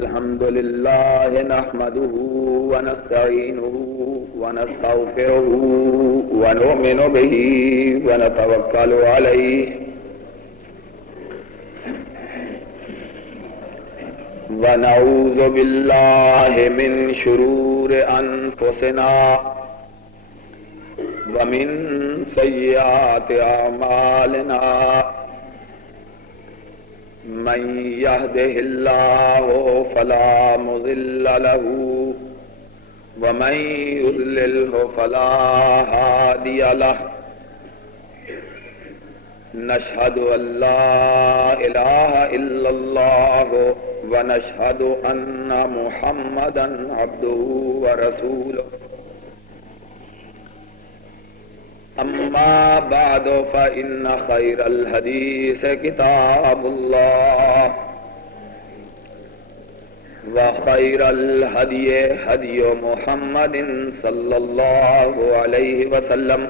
الحمد لله نحمده ونستعينه ونستغفره ونؤمن به ونتوكل عليه ونعوذ بالله من شرور أنفسنا ومن سيئات أعمالنا من يهده الله فلا مضل له ومن يضلله فلا هادي له نشهد أن لا إله إلا الله ونشهد أن محمدا عبده ورسوله أما بعد فإن خير الحديث كتاب الله وخير الهدي هدي محمد صلى الله عليه وسلم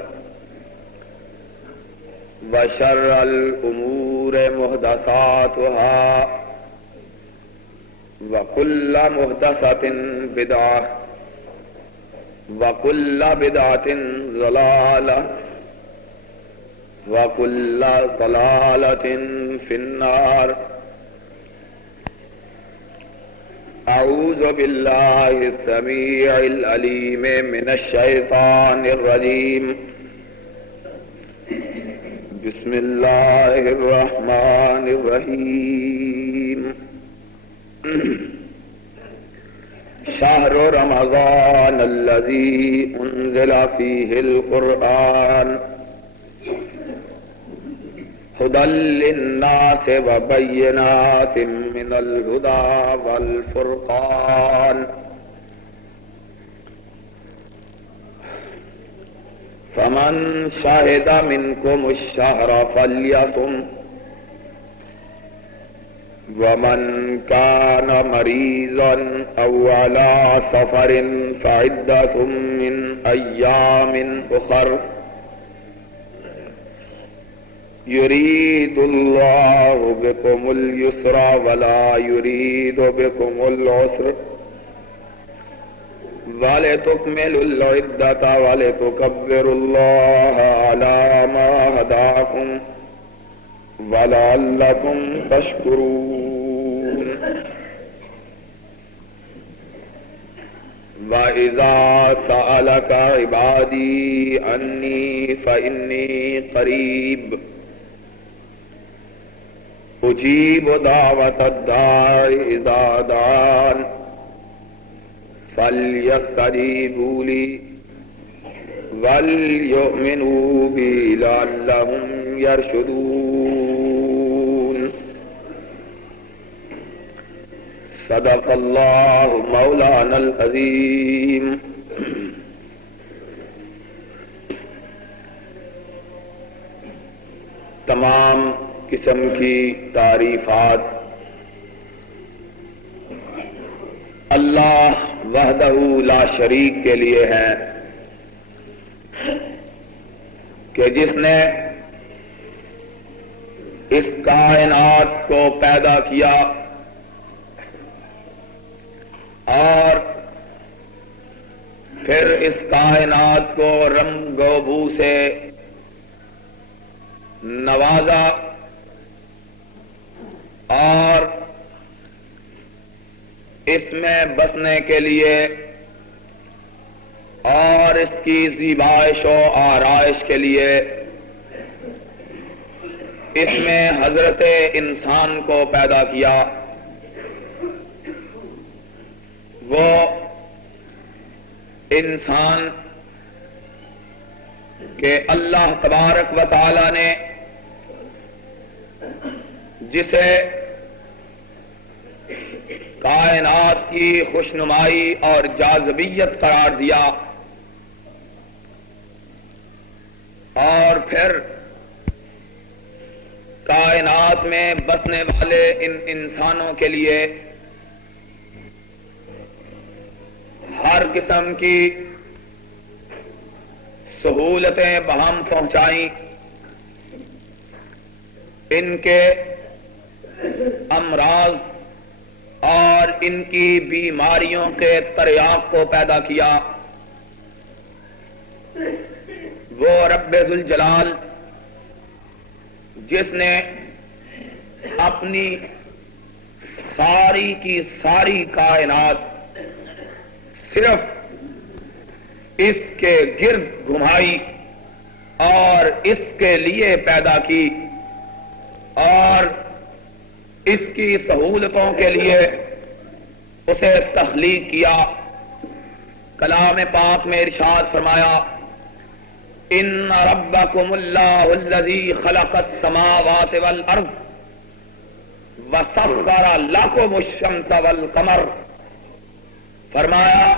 وشر الأمور محدثاتها وكل محدثة بدعة وكل بدعة ضلالة وكل ضلالة في النار. أعوذ بالله السميع العليم من الشيطان الرجيم. بسم الله الرحمن الرحيم. شهر رمضان الذي أنزل فيه القرآن هدى للناس وبينات من الهدى والفرقان فمن شهد منكم الشهر فليصم ومن كان مريضا أو على سفر فعدة من أيام أخر يريد الله بكم اليسر ولا يريد بكم العسر ولتكملوا العدة ولتكبروا الله على ما هداكم وَلَعَلَّكُمْ تَشْكُرُونَ. وَإِذَا سَأَلَكَ عِبَادِي عَنِّي فَإِنِّي قَرِيبٌ أُجِيبُ دَعْوَةَ الدَّاعِ إِذَا دَعَانِ فَلْيَسْتَجِيبُوا لِي وَلْيُؤْمِنُوا بِي لَعَلَّهُمْ يرشدون. صدق اللہ مولانا العظیم. تمام قسم کی تعریفات اللہ وحدہ لا شریک کے لیے ہیں کہ جس نے اس کائنات کو پیدا کیا اور پھر اس کائنات کو رنگ و بو سے نوازا اور اس میں بسنے کے لیے اور اس کی زیبائش و آرائش کے لیے اس میں حضرت انسان کو پیدا کیا. وہ انسان کہ اللہ تبارک و تعالی نے جسے کائنات کی خوشنمائی اور جاذبیت قرار دیا اور پھر کائنات میں بسنے والے ان انسانوں کے لیے ہر قسم کی سہولتیں بہم پہنچائیں، ان کے امراض اور اور ان کی بیماریوں کے تریاق کو پیدا کیا، وہ رب ذوالجلال جس نے اپنی ساری کی ساری کائنات صرف اس کے گرد گھمائی اور اس کے لیے پیدا کی اور اس کی سہولتوں کے لیے اسے تخلیق کیا۔ کلام پاک میں ارشاد فرمایا، ان ربکم اللہ الذی خلق السماوات والارض وسخر لکم الشمس والقمر۔ فرمایا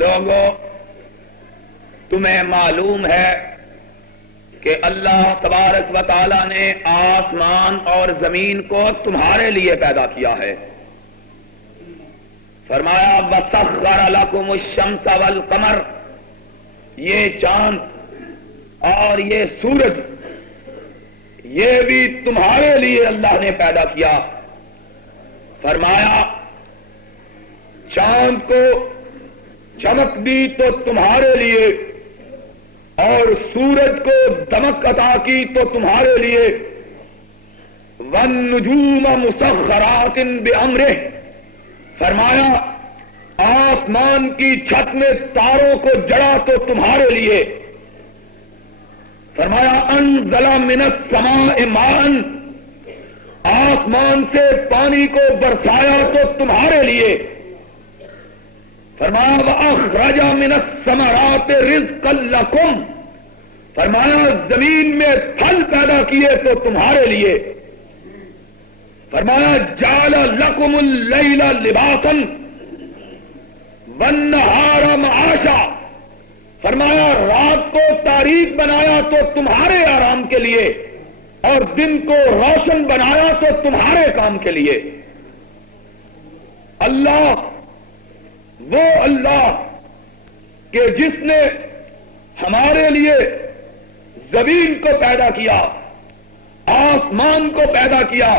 لوگو تمہیں معلوم ہے کہ اللہ تبارک و تعالی نے آسمان اور زمین کو تمہارے لیے پیدا کیا ہے۔ فرمایا وسخر لکم الشمس والقمر، یہ چاند اور یہ سورج یہ بھی تمہارے لیے اللہ نے پیدا کیا۔ فرمایا چاند کو چمک دی تو تمہارے لیے اور سورج کو دمک عطا کی تو تمہارے لیے، والنجوم مسخرات بامرہ۔ فرمایا آسمان کی چھت میں تاروں کو جڑا تو تمہارے لیے۔ فرمایا انزل من السماء ماء، آسمان سے پانی کو برسایا تو تمہارے لیے۔ فرمایا وَأَخْرَجَ مِنَ الثَّمَرَاتِ رِزْقًا لَكُمْ، فرمایا زمین میں پھل پیدا کیے تو تمہارے لیے۔ فرمایا جَعَلَ لَكُمُ اللَّيْلَ لِبَاسًا وَالنَّهَارَ مَعَاشًا، فرمایا رات کو تاریک بنایا تو تمہارے آرام کے لیے اور دن کو روشن بنایا تو تمہارے کام کے لیے۔ اللہ وہ اللہ کہ جس نے ہمارے لیے زمین کو پیدا کیا، آسمان کو پیدا کیا،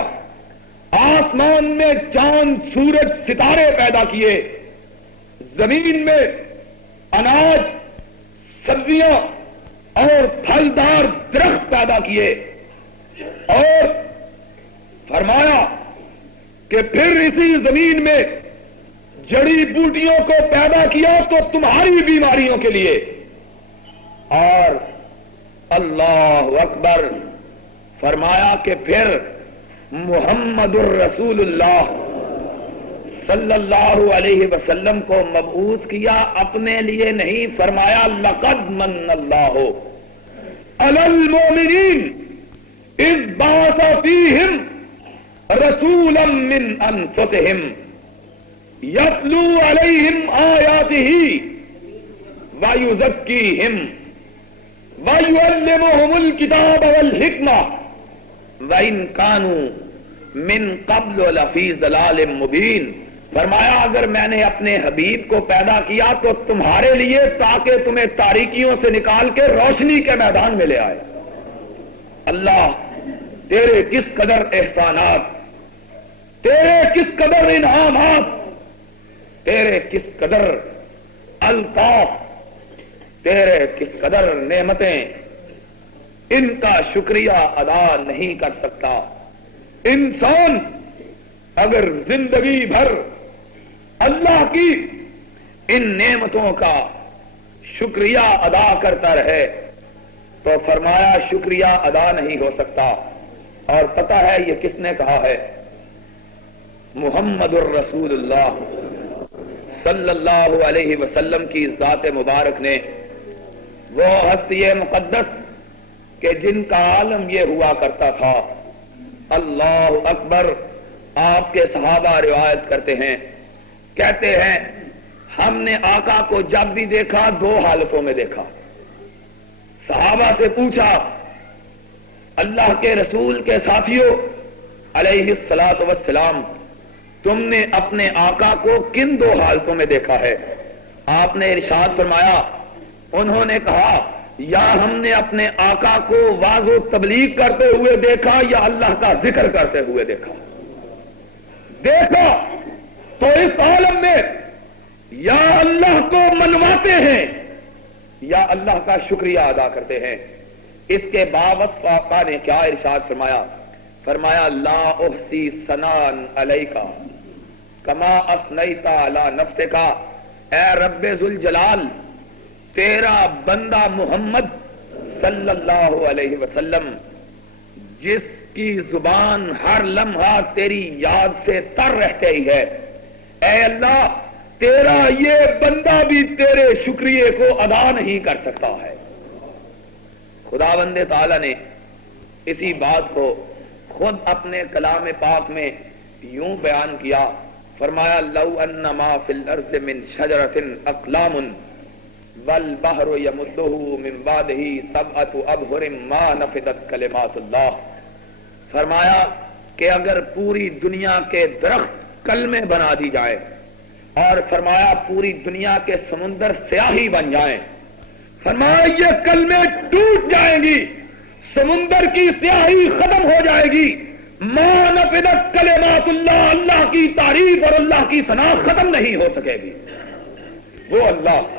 آسمان میں چاند سورج ستارے پیدا کیے، زمین میں اناج سبزیاں اور پھلدار درخت پیدا کیے، اور فرمایا کہ پھر اسی زمین میں جڑی بوٹیوں کو پیدا کیا تو تمہاری بیماریوں کے لیے۔ اور اللہ اکبر، فرمایا کہ پھر محمد الرسول اللہ صلی اللہ علیہ وسلم کو مبعوث کیا اپنے لیے نہیں، فرمایا لقد من اللہ علی المؤمنین اذ بعث فیہم رسولا من انفسہم یتلو علیہم آیاتہ ویزکیہم ویعلمہم الکتاب والحکمہ وَإِن كَانُوا مِن قَبْلُ لَفِي ضَلَالٍ مُبِينٍ۔ فرمایا اگر میں نے اپنے حبیب کو پیدا کیا تو تمہارے لیے تاکہ تمہیں تاریکیوں سے نکال کے روشنی کے میدان میں لے آئے۔ اللہ تیرے کس قدر احسانات، تیرے کس قدر انعامات، تیرے کس قدر الطاف، تیرے کس قدر نعمتیں، ان کا شکریہ ادا نہیں کر سکتا۔ انسان اگر زندگی بھر اللہ کی ان نعمتوں کا شکریہ ادا کرتا رہے تو فرمایا شکریہ ادا نہیں ہو سکتا۔ اور پتہ ہے یہ کس نے کہا ہے؟ محمد الرسول اللہ صلی اللہ علیہ وسلم کی ذات مبارک نے، وہ ہستی مقدس کہ جن کا عالم یہ ہوا کرتا تھا۔ اللہ اکبر، آپ کے صحابہ روایت کرتے ہیں، کہتے ہیں ہم نے آقا کو جب بھی دیکھا دو حالتوں میں دیکھا۔ صحابہ سے پوچھا اللہ کے رسول کے ساتھیوں علیہ الصلاۃ والسلام، تم نے اپنے آقا کو کن دو حالتوں میں دیکھا ہے؟ آپ نے ارشاد فرمایا، انہوں نے کہا یا ہم نے اپنے آقا کو واضح و تبلیغ کرتے ہوئے دیکھا یا اللہ کا ذکر کرتے ہوئے دیکھا۔ دیکھا تو اس عالم میں یا اللہ کو منواتے ہیں یا اللہ کا شکریہ ادا کرتے ہیں. اس کے باوجود آقا نے کیا ارشاد فرمایا؟ فرمایا لا احصی ثناء علیک کما اثنیت علی نفسک. اے رب ذوالجلال، تیرا بندہ محمد صلی اللہ علیہ وسلم جس کی زبان ہر لمحہ تیری یاد سے تر رہتے ہی ہے، اے اللہ تیرا یہ بندہ بھی تیرے شکریہ کو ادا نہیں کر سکتا ہے. خداوند تعالی نے اسی بات کو خود اپنے کلام پاک میں یوں بیان کیا. فرمایا لو ان ما فی الارض من شجرۃ اقلام والبحر یمدہ من بعدہ سبعۃ ابحر ما نفدت کلمات اللہ. فرمایا کہ اگر پوری دنیا کے درخت کلمے بنا دی جائے اور فرمایا پوری دنیا کے سمندر سیاہی بن جائیں، فرمایا یہ کلمے ٹوٹ جائیں گی، سمندر کی سیاہی ختم ہو جائے گی، ما نفدت کلمات اللہ، اللہ کی تعریف اور اللہ کی ثنا ختم نہیں ہو سکے گی. وہ اللہ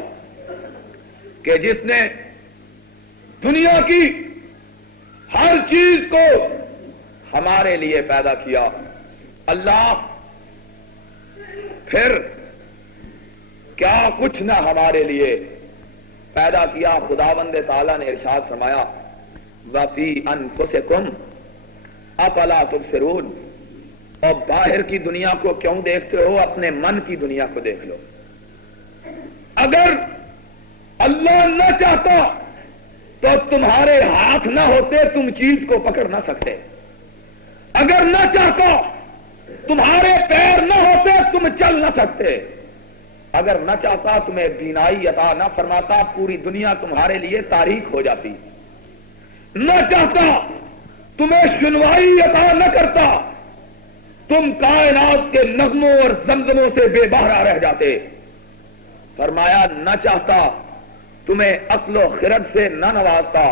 کہ جس نے دنیا کی ہر چیز کو ہمارے لیے پیدا کیا. اللہ پھر کیا کچھ نہ ہمارے لیے پیدا کیا. خداوند تعالیٰ نے ارشاد فرمایا وَفِي أَنفُسِكُمْ أَفَلَا تُبْصِرُونَ. اور باہر کی دنیا کو کیوں دیکھتے ہو؟ اپنے من کی دنیا کو دیکھ لو. اگر اللہ نہ چاہتا تو تمہارے ہاتھ نہ ہوتے، تم چیز کو پکڑ نہ سکتے. اگر نہ چاہتا تمہارے پیر نہ ہوتے، تم چل نہ سکتے. اگر نہ چاہتا تمہیں بینائی عطا نہ فرماتا، پوری دنیا تمہارے لیے تاریک ہو جاتی. نہ چاہتا تمہیں سنوائی عطا نہ کرتا، تم کائنات کے نغموں اور زمزموں سے بے بہرا رہ جاتے. فرمایا نہ چاہتا تمہیں عقل و خرد سے نہ نوازتا،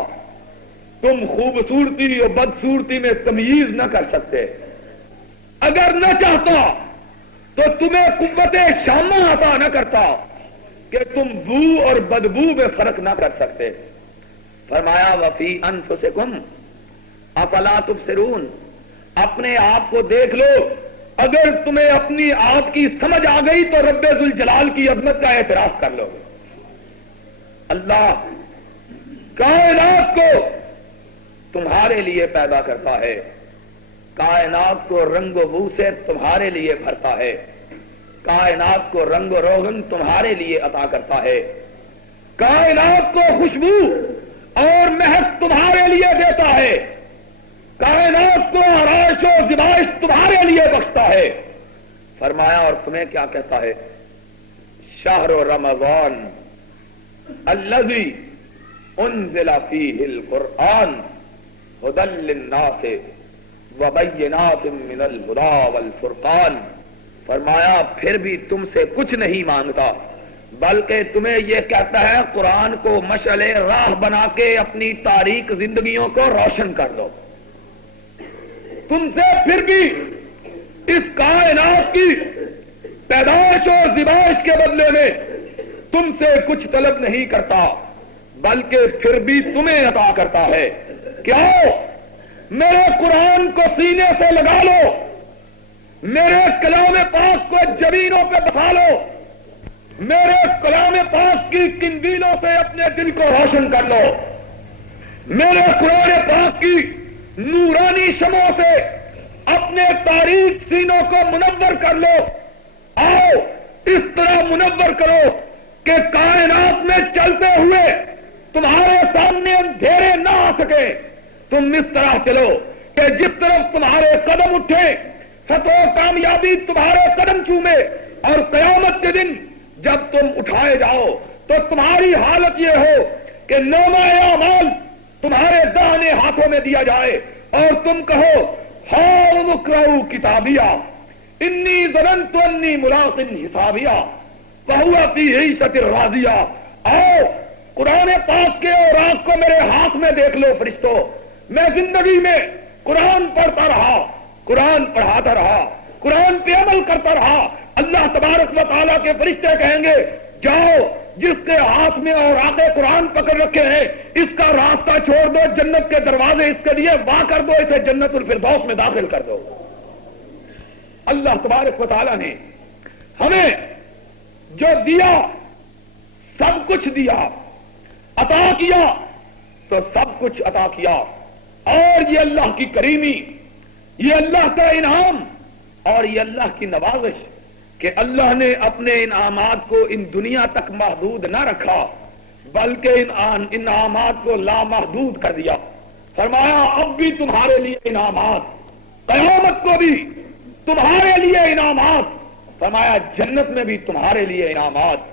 تم خوبصورتی اور بدصورتی میں تمیز نہ کر سکتے. اگر نہ چاہتا تو تمہیں قوت شامہ عطا نہ کرتا کہ تم بو اور بدبو میں فرق نہ کر سکتے. فرمایا وفی انفسکم افلا تبصرون. اپنے آپ کو دیکھ لو، اگر تمہیں اپنی آپ کی سمجھ آ گئی تو رب ذوالجلال کی عظمت کا اعتراف کر لو. اللہ کائنات کو تمہارے لیے پیدا کرتا ہے، کائنات کو رنگ و بو سے تمہارے لیے بھرتا ہے، کائنات کو رنگ و روغن تمہارے لیے عطا کرتا ہے، کائنات کو خوشبو اور مہک تمہارے لیے دیتا ہے، کائنات کو آرائش و زیبائش تمہارے لیے بخشتا ہے. فرمایا اور تمہیں کیا کہتا ہے؟ شہر رمضان الذی انزل فیہ القرآن ھدی للناس وبینات من الہدی والفرقان. فرمایا پھر بھی تم سے کچھ نہیں مانگتا، بلکہ تمہیں یہ کہتا ہے قرآن کو مشعل راہ بنا کے اپنی تاریک زندگیوں کو روشن کر دو. تم سے پھر بھی اس کائنات کی پیدائش اور زیبائش کے بدلے میں تم سے کچھ طلب نہیں کرتا، بلکہ پھر بھی تمہیں عطا کرتا ہے. کیا میرے قرآن کو سینے سے لگا لو، میرے کلام پاک کو جبینوں پہ بٹھا لو، میرے کلام پاک کی قندیلوں سے اپنے دل کو روشن کر لو، میرے قرآن پاک کی نورانی شمعوں سے اپنے تاریک سینوں کو منور کر لو. آؤ اس طرح منور کرو کہ کائنات میں چلتے ہوئے تمہارے سامنے اندھیرے نہ آ سکے. تم اس طرح چلو کہ جس طرف تمہارے قدم اٹھے فتح و کامیابی تمہارے قدم چومے، اور قیامت کے دن جب تم اٹھائے جاؤ تو تمہاری حالت یہ ہو کہ نامہ اعمال تمہارے داہنے ہاتھوں میں دیا جائے اور تم کہو ہاؤ اقرؤ کتابیہ انی ظننت انی ملاق حسابیہ فہو فی عیشۃ راضیہ. آؤ قرآن پاک کے اوراق کو میرے ہاتھ میں دیکھ لو فرشتوں. میں زندگی میں قرآن پڑھتا رہا، قرآن پڑھاتا رہا، قرآن پہ عمل کرتا رہا، اللہ تبارک و تعالیٰ کے فرشتے کہیں گے جاؤ جس کے ہاتھ میں اور آگے قرآن پکڑ رکھے ہیں اس کا راستہ چھوڑ دو، جنت کے دروازے اس کے لیے وا کر دو، اسے جنت الفردوس میں داخل کر دو۔ اللہ تبارک و تعالیٰ نے ہمیں جو دیا سب کچھ دیا، عطا کیا تو سب کچھ عطا کیا، اور یہ اللہ کی کریمی، یہ اللہ کا انعام اور یہ اللہ کی نوازش کہ اللہ نے اپنے انعامات کو ان دنیا تک محدود نہ رکھا بلکہ ان انعامات کو لامحدود کر دیا۔ فرمایا اب بھی تمہارے لیے انعامات، قیامت کو بھی تمہارے لیے انعامات، فرمایا جنت میں بھی تمہارے لیے انعامات۔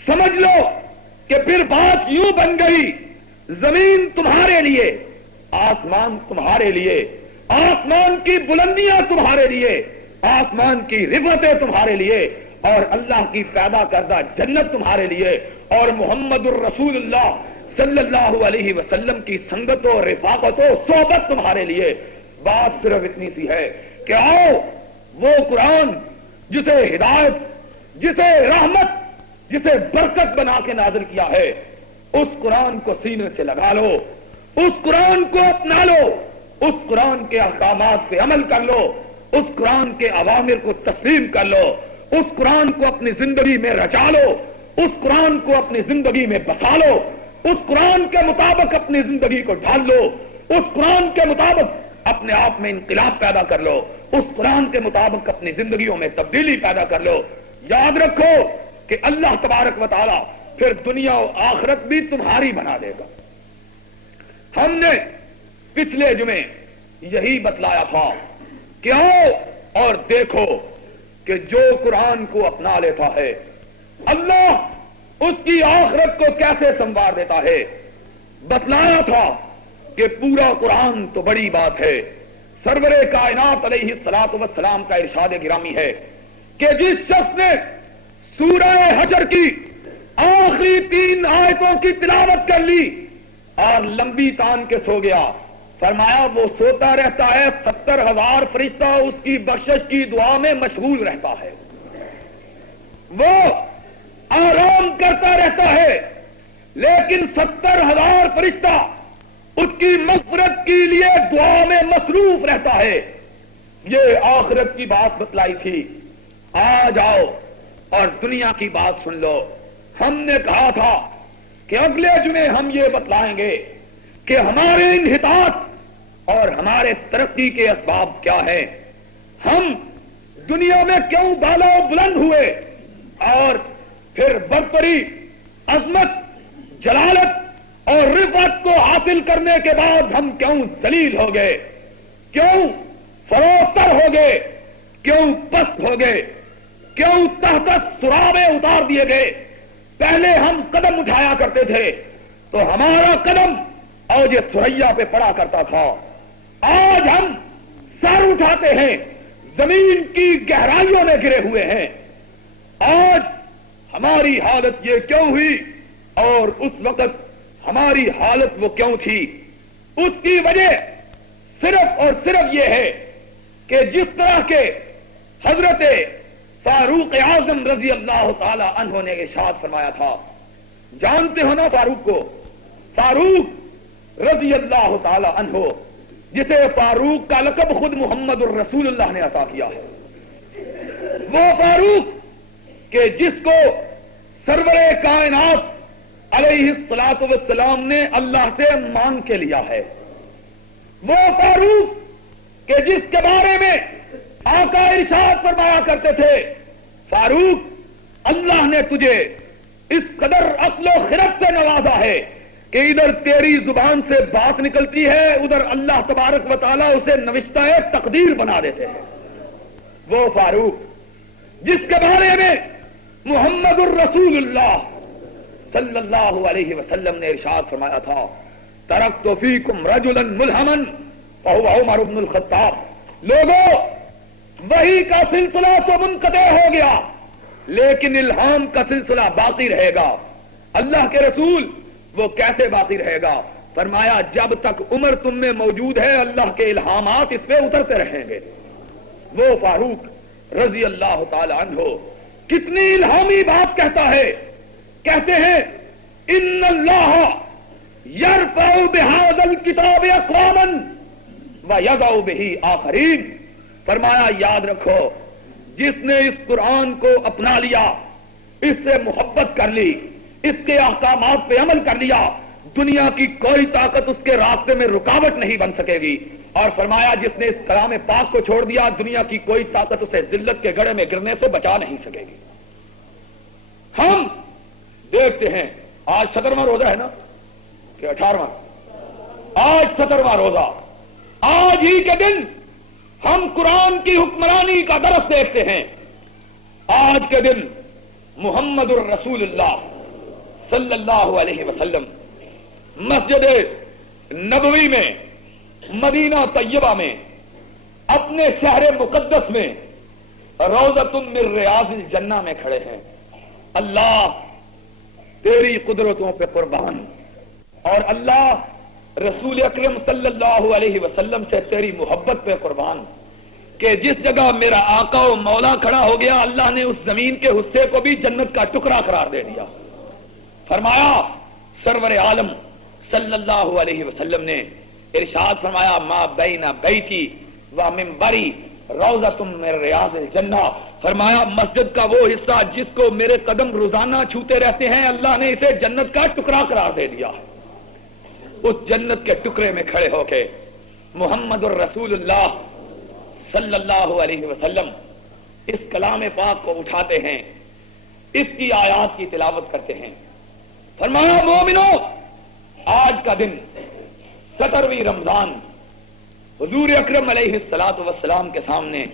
سمجھ لو کہ پھر بات یوں بن گئی، زمین تمہارے لیے، آسمان تمہارے لیے، آسمان کی بلندیاں تمہارے لیے، آسمان کی رفعتیں تمہارے لیے، اور اللہ کی پیدا کردہ جنت تمہارے لیے، اور محمد الرسول اللہ صلی اللہ علیہ وسلم کی سنگت و رفاقت و صحبت تمہارے لیے۔ بات صرف اتنی سی ہے کہ آؤ وہ قرآن جسے ہدایت، جسے رحمت، جسے برکت بنا کے نازل کیا ہے، اس قرآن کو سینے سے لگا لو، اس قرآن کو اپنا لو، اس قرآن کے احکامات پہ عمل کر لو، اس قرآن کے اوامر کو تسلیم کر لو، اس قرآن کو اپنی زندگی میں رچا لو، اس قرآن کو اپنی زندگی میں بسا لو، اس قرآن کے مطابق اپنی زندگی کو ڈھال لو، اس قرآن کے مطابق اپنے آپ میں انقلاب پیدا کر لو، اس قرآن کے مطابق اپنی زندگیوں میں تبدیلی پیدا کر لو۔ یاد رکھو کہ اللہ تبارک و تعالی پھر دنیا و آخرت بھی تمہاری بنا دے گا۔ ہم نے پچھلے جمعے یہی بتلایا تھا کہ آؤ اور دیکھو کہ جو قرآن کو اپنا لیتا ہے اللہ اس کی آخرت کو کیسے سنوار دیتا ہے۔ بتلایا تھا کہ پورا قرآن تو بڑی بات ہے، سرور کائنات علیہ الصلوۃ والسلام کا ارشاد گرامی ہے کہ جس شخص نے سورہ حشر کی آخری 3 آیتوں کی تلاوت کر لی اور لمبی تان کے سو گیا، فرمایا وہ سوتا رہتا ہے، 70,000 فرشتہ اس کی بخشش کی دعا میں مشغول رہتا ہے، وہ آرام کرتا رہتا ہے لیکن 70,000 فرشتہ اس کی مغفرت کے لیے دعا میں مصروف رہتا ہے۔ یہ آخرت کی بات بتلائی تھی۔ آ جاؤ اور دنیا کی بات سن لو۔ ہم نے کہا تھا کہ اگلے جمعے ہم یہ بتلائیں گے کہ ہمارے انحطاط اور ہمارے ترقی کے اسباب کیا ہیں، ہم دنیا میں کیوں بالا و بلند ہوئے، اور پھر برتری، عظمت، جلالت اور رفعت کو حاصل کرنے کے بعد ہم کیوں ذلیل ہو گئے، کیوں فروختر ہو گئے، کیوں پست ہو گئے، کیوں تحت سرابے اتار دیے گئے۔ پہلے ہم قدم اٹھایا کرتے تھے تو ہمارا قدم اوج ثریا پہ پڑا کرتا تھا، آج ہم سر اٹھاتے ہیں زمین کی گہرائیوں میں گرے ہوئے ہیں۔ آج ہماری حالت یہ کیوں ہوئی اور اس وقت ہماری حالت وہ کیوں تھی؟ اس کی وجہ صرف اور صرف یہ ہے کہ جس طرح کے حضرت فاروق اعظم رضی اللہ تعالی عنہ نے ارشاد فرمایا تھا، جانتے ہو نا فاروق کو، فاروق رضی اللہ تعالی عنہ جسے فاروق کا لقب خود محمد الرسول اللہ نے عطا کیا ہے، وہ فاروق کہ جس کو سرور کائنات علیہ الصلوۃ والسلام نے اللہ سے مانگ کے لیا ہے، وہ فاروق کہ جس کے بارے میں آقا ارشاد فرمایا کرتے تھے، فاروق اللہ نے تجھے اس قدر عقل و خرد سے نوازا ہے کہ ادھر تیری زبان سے بات نکلتی ہے، ادھر اللہ تبارک و تعالیٰ اسے نوشتہ تقدیر بنا دیتے ہیں۔ وہ فاروق جس کے بارے میں محمد الرسول اللہ صلی اللہ علیہ وسلم نے ارشاد فرمایا تھا، ترکت فیکم رجلا ملہما فہو عمر بن الخطاب۔ لوگوں، وحی کا سلسلہ تو منقطع ہو گیا لیکن الہام کا سلسلہ باقی رہے گا۔ اللہ کے رسول وہ کیسے باقی رہے گا؟ فرمایا جب تک عمر تم میں موجود ہے اللہ کے الہامات اس پہ اترتے رہیں گے۔ وہ فاروق رضی اللہ تعالی عنہ کتنی الہامی بات کہتا ہے. کہتے ہیں ان اللہ یرفع بہذا الکتاب اقواما ویضع بہ آخرین. فرمایا یاد رکھو جس نے اس قرآن کو اپنا لیا، اس سے محبت کر لی، اس کے احکامات پہ عمل کر لیا، دنیا کی کوئی طاقت اس کے راستے میں رکاوٹ نہیں بن سکے گی. اور فرمایا جس نے اس کلام پاک کو چھوڑ دیا، دنیا کی کوئی طاقت اسے ذلت کے گڑھے میں گرنے سے بچا نہیں سکے گی. ہم دیکھتے ہیں آج 17واں روزہ ہے نا کہ 18واں؟ آج 17واں روزہ. آج ہی کے دن ہم قرآن کی حکمرانی کا درس دیکھتے ہیں. آج کے دن محمد الرسول اللہ صلی اللہ علیہ وسلم مسجد نبوی میں مدینہ طیبہ میں اپنے شہر مقدس میں روضۃ من ریاض الجنہ میں کھڑے ہیں. اللہ تیری قدرتوں پہ قربان، اور اللہ رسول اکرم صلی اللہ علیہ وسلم سے تیری محبت پہ قربان کہ جس جگہ میرا آقا و مولا کھڑا ہو گیا، اللہ نے اس زمین کے حصے کو بھی جنت کا ٹکڑا قرار دے دیا. فرمایا سرور عالم صلی اللہ علیہ وسلم نے ارشاد فرمایا ما بین بیتی و منبری روضۃ من ریاض الجنہ. فرمایا مسجد کا وہ حصہ جس کو میرے قدم روزانہ چھوتے رہتے ہیں، اللہ نے اسے جنت کا ٹکڑا قرار دے دیا. اس جنت کے ٹکڑے میں کھڑے ہو کے محمد الرسول اللہ صلی اللہ علیہ وسلم اس کلام پاک کو اٹھاتے ہیں، اس کی آیات کی تلاوت کرتے ہیں. فرمایا مومنو، آج کا دن 17ویں رمضان حضور اکرم علیہ الصلوۃ والسلام کے سامنے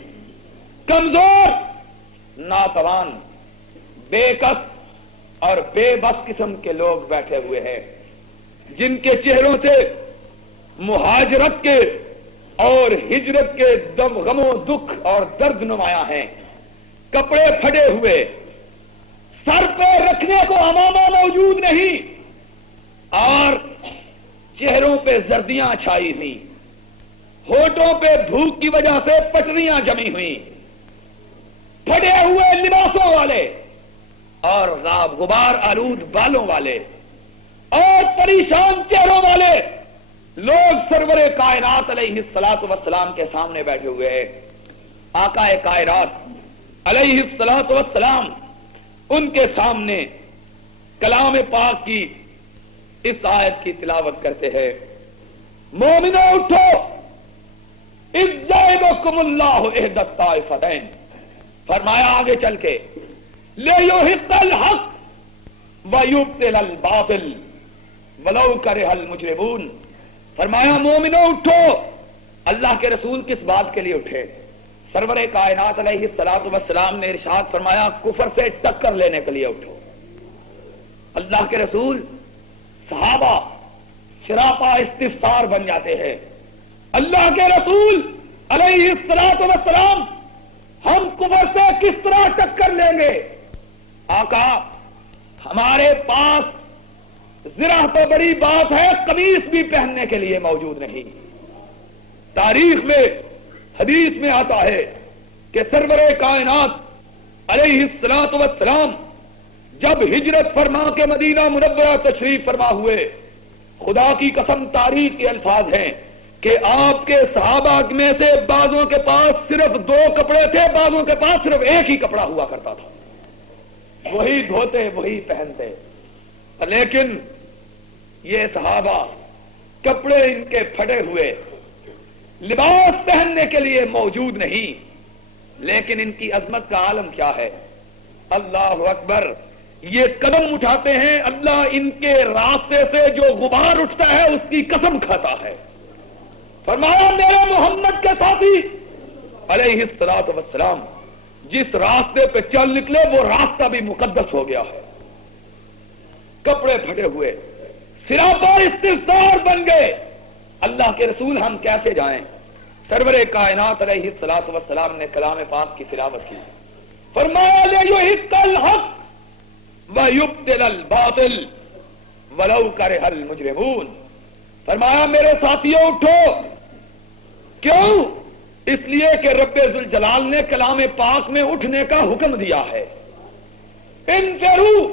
کمزور، ناتوان، بے کس اور بے بس قسم کے لوگ بیٹھے ہوئے ہیں، جن کے چہروں سے مہاجرت کے اور ہجرت کے غم و دکھ اور درد نمایاں ہیں. کپڑے پھٹے ہوئے، سر پہ رکھنے کو عمامہ موجود نہیں، اور چہروں پہ زردیاں چھائی ہوئی، ہونٹوں پہ بھوک کی وجہ سے پٹریاں جمی ہوئی، پھٹے ہوئے لباسوں والے اور غبار آلود بالوں والے اور پریشان چہروں والے لوگ سرور کائنات علیہ الصلوۃ والسلام کے سامنے بیٹھے ہوئے ہیں. آقا کائنات علیہ الصلوۃ والسلام ان کے سامنے کلام پاک کی اس آیت کی تلاوت کرتے ہیں. مومنو اٹھو، اذ یعدکم اللہ احدی الطائفتین. فرمایا آگے چل کے لیحق الحق ویبطل الباطل ولو کرہ المجرمون. فرمایا مومنو اٹھو. اللہ کے رسول کس بات کے لیے اٹھے؟ سرور کائنات علیہ الصلوۃ والسلام نے ارشاد فرمایا کفر سے ٹکر لینے کے لیے اٹھو. اللہ کے رسول، صحابہ شراپا استفسار بن جاتے ہیں. اللہ کے رسول علیہ الصلوۃ والسلام ہم کفر سے کس طرح ٹکر لیں گے؟ آقا ہمارے پاس ذرا تو بڑی بات ہے، قمیص بھی پہننے کے لیے موجود نہیں. تاریخ میں حدیث میں آتا ہے کہ سرور کائنات علیہ الصلوۃ والسلام جب ہجرت فرما کے مدینہ منورہ تشریف فرما ہوئے، خدا کی قسم تاریخ کے الفاظ ہیں کہ آپ کے صحابہ میں سے بعضوں کے پاس صرف 2 کپڑے تھے، بعضوں کے پاس صرف ایک ہی کپڑا ہوا کرتا تھا، وہی دھوتے وہی پہنتے. لیکن یہ صحابہ کپڑے ان کے پھٹے ہوئے، لباس پہننے کے لیے موجود نہیں، لیکن ان کی عظمت کا عالم کیا ہے. اللہ اکبر. یہ قدم اٹھاتے ہیں، اللہ ان کے راستے سے جو غبار اٹھتا ہے اس کی قسم کھاتا ہے. فرمایا میرے محمد کے ساتھی علیہ الصلوۃ والسلام جس راستے پہ چل نکلے وہ راستہ بھی مقدس ہو گیا ہے. کپڑے پھٹے ہوئے، سراپا استفسار بن گئے. اللہ کے رسول ہم کیسے جائیں؟ سرور کائنات علیہ الصلوۃ والسلام نے کلام پاک کی تلاوت کی. فرمایا لیحق الحق ویبطل الباطل ولو کرہ المجرمون. فرمایا میرے ساتھیوں اٹھو. کیوں؟ اس لیے کہ رب ذوالجلال نے کلام پاک میں اٹھنے کا حکم دیا ہے، انفروا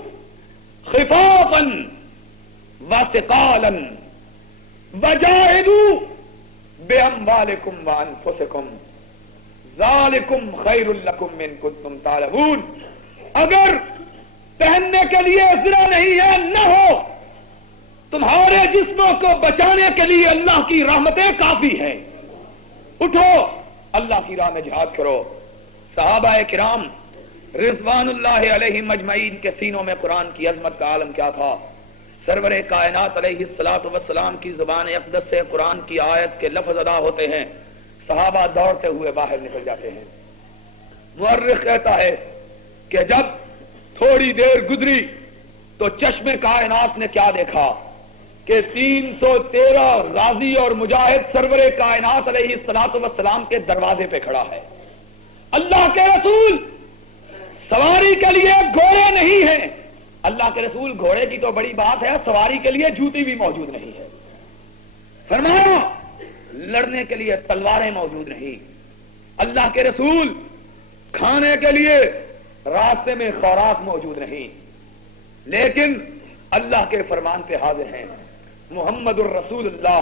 خفافا وثقالا وجاہدوا باموالکم وانفسکم ذالکم خیر لکم ان کنتم تعلمون۔ اگر پہننے کے لیے ذرا نہیں ہے نہ ہو، تمہارے جسموں کو بچانے کے لیے اللہ کی رحمتیں کافی ہیں، اٹھو اللہ کی راہ میں جہاد کرو۔ صحابہ کرام رضوان اللہ علیہم اجمعین کے سینوں میں قرآن کی عظمت کا عالم کیا تھا۔ سرور کائنات علیہ الصلوۃ والسلام کی زبان اقدس سے قرآن کی آیت کے لفظ ادا ہوتے ہیں، صحابہ دوڑتے ہوئے باہر نکل جاتے ہیں۔ مورخ کہتا ہے کہ جب تھوڑی دیر گزری تو چشم کائنات نے کیا دیکھا کہ 313 غازی اور مجاہد سرور کائنات علیہ الصلوۃ والسلام کے دروازے پہ کھڑا ہے۔ اللہ کے رسول سواری کے لیے گھوڑے نہیں ہیں، اللہ کے رسول گھوڑے کی تو بڑی بات ہے، سواری کے لیے جوتی بھی موجود نہیں ہے۔ فرمایا لڑنے کے لیے تلواریں موجود نہیں، اللہ کے رسول کھانے کے لیے راستے میں خوراک موجود نہیں، لیکن اللہ کے فرمان پہ حاضر ہیں۔ محمد الرسول اللہ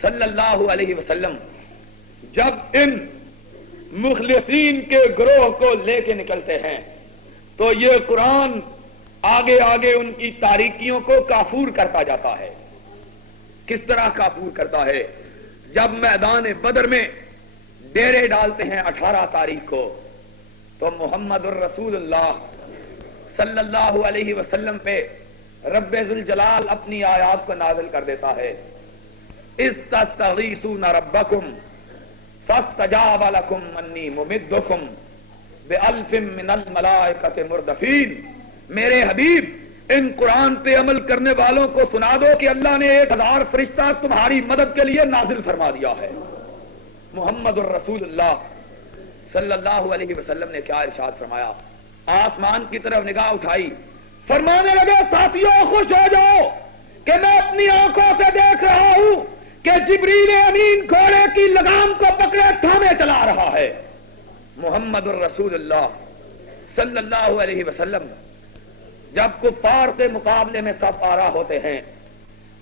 صلی اللہ علیہ وسلم جب ان مخلصین کے گروہ کو لے کے نکلتے ہیں تو یہ قرآن آگے آگے ان کی تاریکیوں کو کافور کرتا جاتا ہے۔ کس طرح کافور کرتا ہے؟ جب میدان بدر میں ڈیرے ڈالتے ہیں 18 تاریخ کو، تو محمد الرسول اللہ صلی اللہ علیہ وسلم پہ رب ذوالجلال اپنی آیات کو نازل کر دیتا ہے۔ استغیثون ربکم فاستجاب لکم انی ممدکم بألف من الملائکۃ مردفین۔ میرے حبیب ان قرآن پہ عمل کرنے والوں کو سنا دو کہ اللہ نے 1000 فرشتہ تمہاری مدد کے لیے نازل فرما دیا ہے۔ محمد الرسول اللہ صلی اللہ علیہ وسلم نے کیا ارشاد فرمایا؟ آسمان کی طرف نگاہ اٹھائی، فرمانے لگے ساتھیوں خوش ہو جاؤ کہ میں اپنی آنکھوں سے دیکھ رہا ہوں کہ جبریل امین گھوڑے کی لگام کو پکڑے تھامے چلا رہا ہے۔ محمد الرسول اللہ صلی اللہ علیہ وسلم جب کفار کے مقابلے میں سب آرا ہوتے ہیں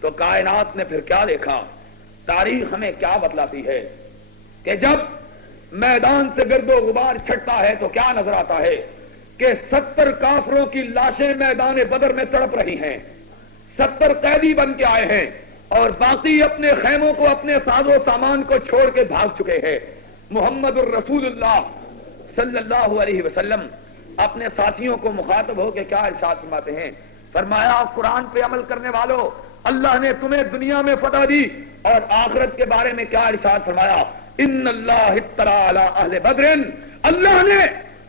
تو کائنات نے پھر کیا دیکھا؟ تاریخ ہمیں کیا بتلاتی ہے کہ جب میدان سے گرد و غبار چھٹتا ہے تو کیا نظر آتا ہے کہ 70 کافروں کی لاشیں میدان بدر میں تڑپ رہی ہیں، 70 قیدی بن کے آئے ہیں اور باقی اپنے خیموں کو، اپنے ساز و سامان کو چھوڑ کے بھاگ چکے ہیں۔ محمد الرسول اللہ صلی اللہ علیہ وسلم اپنے ساتھیوں کو مخاطب ہو کے کیا ارشاد فرماتے ہیں؟ فرمایا قرآن پہ عمل کرنے والوں، اللہ نے تمہیں دنیا میں فتح دی، اور آخرت کے بارے میں کیا ارشاد فرمایا؟ ان اللہ اطلع علی اہل بدر، اللہ نے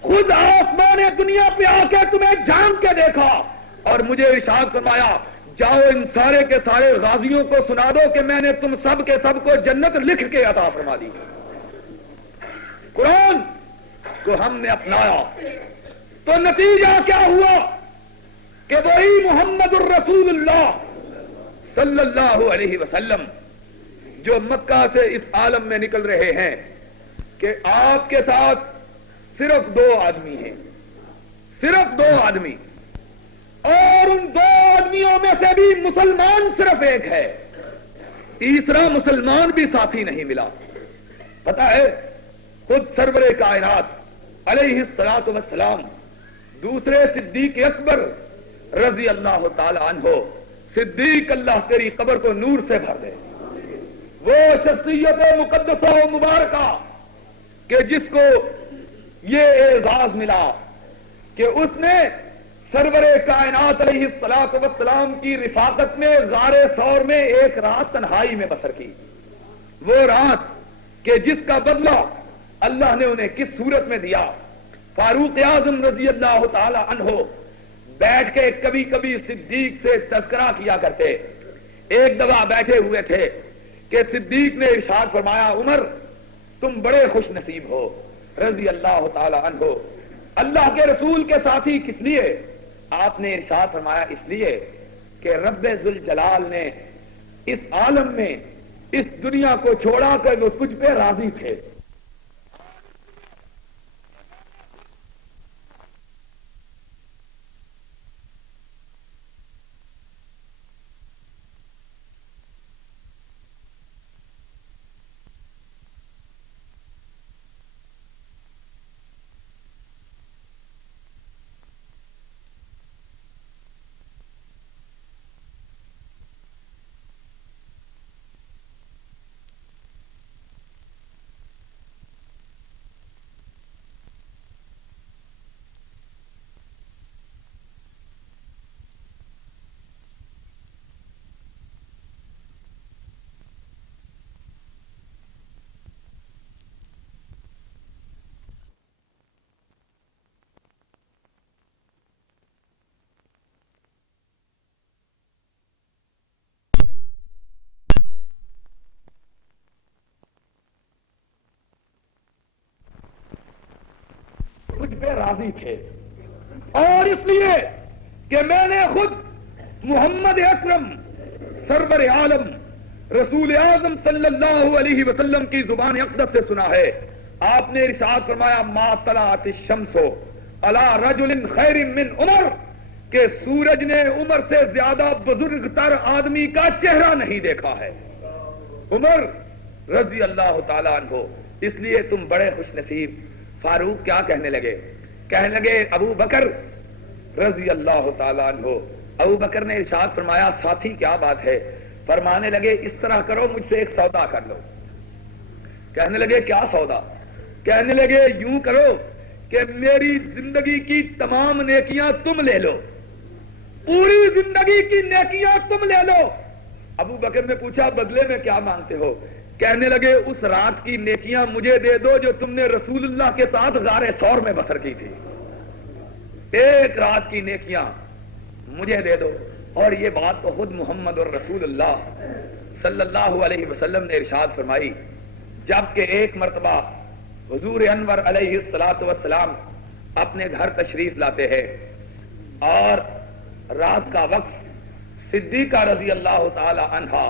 خود آسمان دنیا پہ آ کے تمہیں جان کے دیکھا اور مجھے ارشاد فرمایا جاؤ ان سارے کے سارے غازیوں کو سنا دو کہ میں نے تم سب کے سب کو جنت لکھ کے عطا فرما دی۔ قرآن کو ہم نے اپنایا تو نتیجہ کیا ہوا کہ وہی محمد الرسول اللہ صلی اللہ علیہ وسلم جو مکہ سے اس عالم میں نکل رہے ہیں کہ آپ کے ساتھ صرف 2 آدمی ہیں، صرف 2 آدمی، اور ان 2 آدمیوں میں سے بھی مسلمان صرف ایک ہے، تیسرا مسلمان بھی ساتھی نہیں ملا۔ پتہ ہے خود سرور کائنات علیہ الصلوۃ والسلام دوسرے صدیق اکبر رضی اللہ تعالی عنہ، صدیق اللہ تیری قبر کو نور سے بھر دے، وہ شخصیت مقدسہ و مبارکہ کہ جس کو یہ اعزاز ملا کہ اس نے سرور کائنات علیہ الصلوۃ والسلام کی رفاقت میں غار ثور میں ایک رات تنہائی میں بسر کی، وہ رات کہ جس کا بدلہ اللہ نے انہیں کس صورت میں دیا۔ فاروق اعظم رضی اللہ تعالی عنہ بیٹھ کے کبھی کبھی صدیق سے تذکرہ کیا کرتے۔ ایک دفعہ بیٹھے ہوئے تھے کہ صدیق نے ارشاد فرمایا عمر تم بڑے خوش نصیب ہو رضی اللہ تعالی عنہ، اللہ کے رسول کے ساتھی کس لیے؟ آپ نے ارشاد فرمایا اس لیے کہ رب ذوالجلال نے اس عالم میں اس دنیا کو چھوڑا کر وہ تجھ پہ راضی تھے۔ تجھ پہ راضی تھے، اور اس لیے کہ میں نے خود محمد اکرم سرور عالم رسول اعظم صلی اللہ علیہ وسلم کی زبان اقدس سے سنا ہے، آپ نے ارشاد فرمایا ما طلعت الشمس علی رجل خیر من عمر، کہ سورج نے عمر سے زیادہ بزرگ تر آدمی کا چہرہ نہیں دیکھا ہے، عمر رضی اللہ تعالیٰ عنہ۔ اس لیے تم بڑے خوش نصیب۔ فاروق کیا کہنے لگے؟ کہنے لگے ابو بکر رضی اللہ تعالیٰ عنہ۔ ابو بکر نے ارشاد فرمایا ساتھی کیا بات ہے؟ فرمانے لگے اس طرح کرو، مجھ سے ایک سودا کر لو۔ کہنے لگے کیا سودا؟ کہنے لگے یوں کرو کہ میری زندگی کی تمام نیکیاں تم لے لو، پوری زندگی کی نیکیاں تم لے لو۔ ابو بکر نے پوچھا بدلے میں کیا مانگتے ہو؟ کہنے لگے اس رات کی نیکیاں مجھے دے دو جو تم نے رسول اللہ کے ساتھ غار ثور میں بسر کی تھی، ایک رات کی نیکیاں مجھے دے دو۔ اور یہ بات تو خود محمد اور رسول اللہ صلی اللہ علیہ وسلم نے ارشاد فرمائی، جبکہ ایک مرتبہ حضور انور علیہ الصلوۃ والسلام اپنے گھر تشریف لاتے ہیں اور رات کا وقت صدیقہ رضی اللہ تعالی عنہا